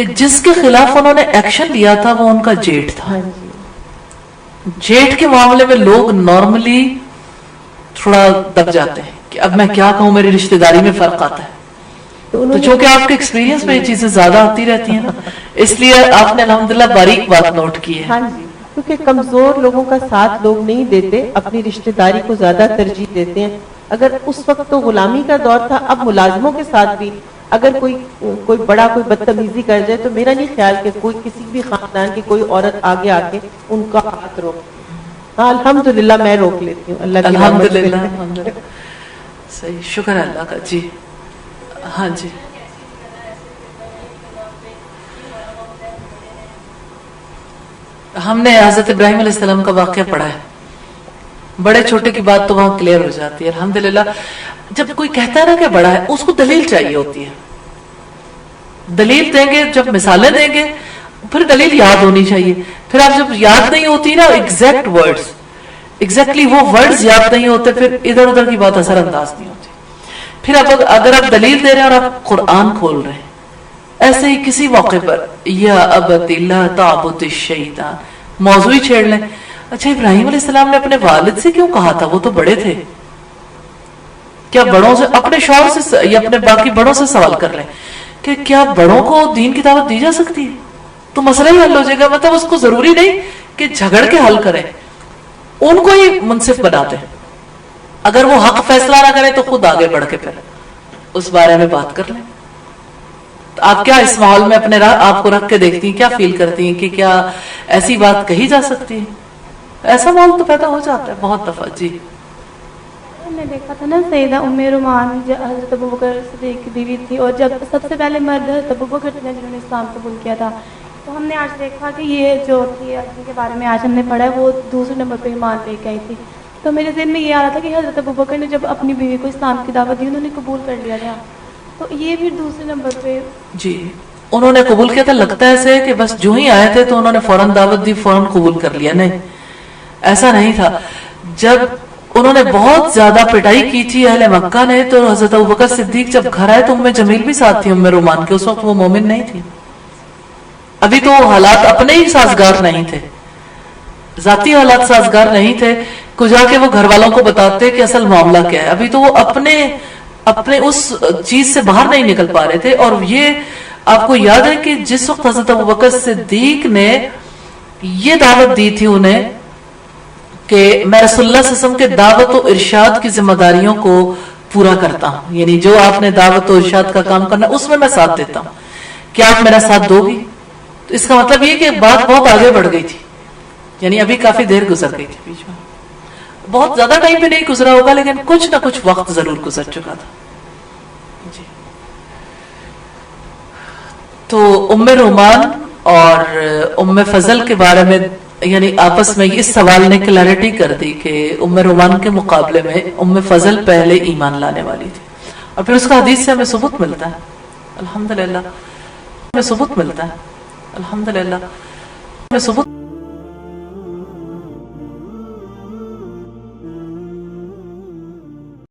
کہ جس کے خلاف انہوں نے ایکشن لیا تھا وہ ان کا جیٹ تھا. جیٹ کے معاملے میں لوگ نارملی تھوڑا دب جاتے ہیں کہ اب میں کیا کہوں, میری رشتہ داری میں فرق آتا ہے. تو چونکہ آپ کے ایکسپیرینس میں یہ چیزیں زیادہ آتی رہتی ہیں اس لیے آپ نے الحمدللہ باریک بات نوٹ کی ہے. ہاں جی, کیونکہ کمزور لوگوں کا ساتھ لوگ نہیں دیتے, اپنی رشتہ داری کو زیادہ ترجیح دیتے ہیں. اگر اس وقت تو غلامی کا دور تھا, اب ملازموں کے ساتھ بھی اگر کوئی بڑا کوئی بدتمیزی کر جائے تو میرا نہیں خیال کہ کوئی کسی بھی خاندان کی کوئی عورت آگے آ کے ان کا ہاتھ روک. ہاں الحمدللہ میں روک لیتی ہوں, اللہ کی رحمت سے. الحمدللہ, صحیح, شکر ہے اللہ کا. جی ہاں جی. ہم نے حضرت ابراہیم علیہ السلام کا واقعہ پڑھا ہے, بڑے چھوٹے کی بات تو وہاں کلیئر ہو جاتی ہے الحمدللہ. جب کوئی کہتا ہے نا کہ بڑا ہے, اس کو دلیل چاہیے ہوتی ہے. دلیل دیں گے, جب مثالیں دیں گے, پھر دلیل یاد ہونی چاہیے. پھر آپ جب یاد نہیں ہوتی نا ایگزیکٹ ورڈز, ایگزیکٹلی وہ ورڈز یاد نہیں ہوتے, پھر ادھر ادھر کی بات اثر انداز نہیں ہوتی. پھر اب اگر آپ دلیل دے رہے ہیں اور آپ قرآن کھول رہے ہیں, ایسے ہی کسی موقع پر یا ابت لا تعبد الشیطان موضوع ہی چھیڑ لیں. اچھا, ابراہیم علیہ السلام نے اپنے والد سے کیوں کہا تھا, وہ تو بڑے تھے, کیا بڑوں سے, اپنے شوہر سے یا اپنے باقی بڑوں سے سوال کر لیں کہ کیا بڑوں کو دین کی دعوت دی جا سکتی ہے, تو مسئلہ ہی حل ہو جائے گا. مطلب اس کو ضروری نہیں کہ جھگڑ کے حل کریں, ان کو ہی منصف بناتے ہیں. اگر وہ حق فیصلہ نہ کریں تو خود آگے بڑھ کے پھر اس بارے میں بات کر لیں. تو آپ کیا اس ماحول میں اپنے آپ کو رکھ کے دیکھتی ہیں, کیا فیل کرتی ہیں کہ کیا ایسی بات کہی جا سکتی ہے؟ ایسا ماحول تو پیدا ہو جاتا ہے بہت دفعہ. جی ہم نے دیکھا تھا نا سیدہ ام رومان حضرت ابوبکر صدیق کی بیوی تھی, اور جب سب سے پہلے مرد حضرت ابوبکر تھے جنہوں نے اسلام قبول کیا تھا. تو ہم نے آج دیکھا کہ یہ جو تھی جن کے بارے میں آج ہم نے پڑھا ہے وہ دوسرے نمبر پہ ایمان لے کے آئی تھی. تو میرے ذہن میں یہ آ رہا تھا کہ حضرت ابوبکر نے جب اپنی بیوی کو اسلام کی دعوت دی, انہوں نے قبول کر لیا تھا, تو یہ پھر دوسرے نمبر پہ. جی انہوں نے قبول کیا تھا. لگتا ہے ایسے کہ بس جو ہی آئے تھے تو انہوں نے فوراً دعوت دی, فوراً قبول کر لیا. نہیں, ایسا نہیں تھا. جب انہوں نے بہت زیادہ پٹائی کی تھی اہل مکہ نے, تو حضرت ابوبکر صدیق جب گھر آئے تو ام جمیل بھی ساتھ تھی, ام رومان کے. اس وقت وہ مومن نہیں تھی, ابھی تو حالات اپنے ہی سازگار نہیں تھے, ذاتی حالات سازگار نہیں تھے کہ جا کے وہ گھر والوں کو بتاتے کہ اصل معاملہ کیا ہے. ابھی تو وہ اپنے اس چیز سے باہر نہیں نکل پا رہے تھے. اور یہ آپ کو یاد ہے کہ جس وقت حضرت ابوبکر صدیق نے یہ دعوت دی تھی انہیں کہ میں رسول اللہ صلی اللہ علیہ وسلم کے دعوت و ارشاد کی ذمہ داریوں کو پورا کرتا ہوں, یعنی جو آپ نے دعوت و ارشاد کا کام کرنا اس میں ساتھ دیتا ہوں, کیا آپ میرا ساتھ دو گی؟ تو اس کا مطلب یہ کہ بات بہت آگے بڑھ گئی تھی, یعنی ابھی کافی دیر گزر گئی تھی بیچ میں. بہت زیادہ ٹائم پہ نہیں گزرا ہوگا لیکن کچھ نہ کچھ وقت ضرور گزر چکا تھا. جی تو ام رومان اور ام فضل کے بارے میں یعنی آپس میں اس سوال نے کلیئرٹی کر دی کہ ام رومان کے مقابلے میں ام فضل پہلے ایمان لانے والی تھی, اور پھر اس کا حدیث سے ہمیں ثبوت ملتا ہے الحمدللہ, ہمیں ثبوت ملتا ہے الحمدللہ, ہمیں ثبوت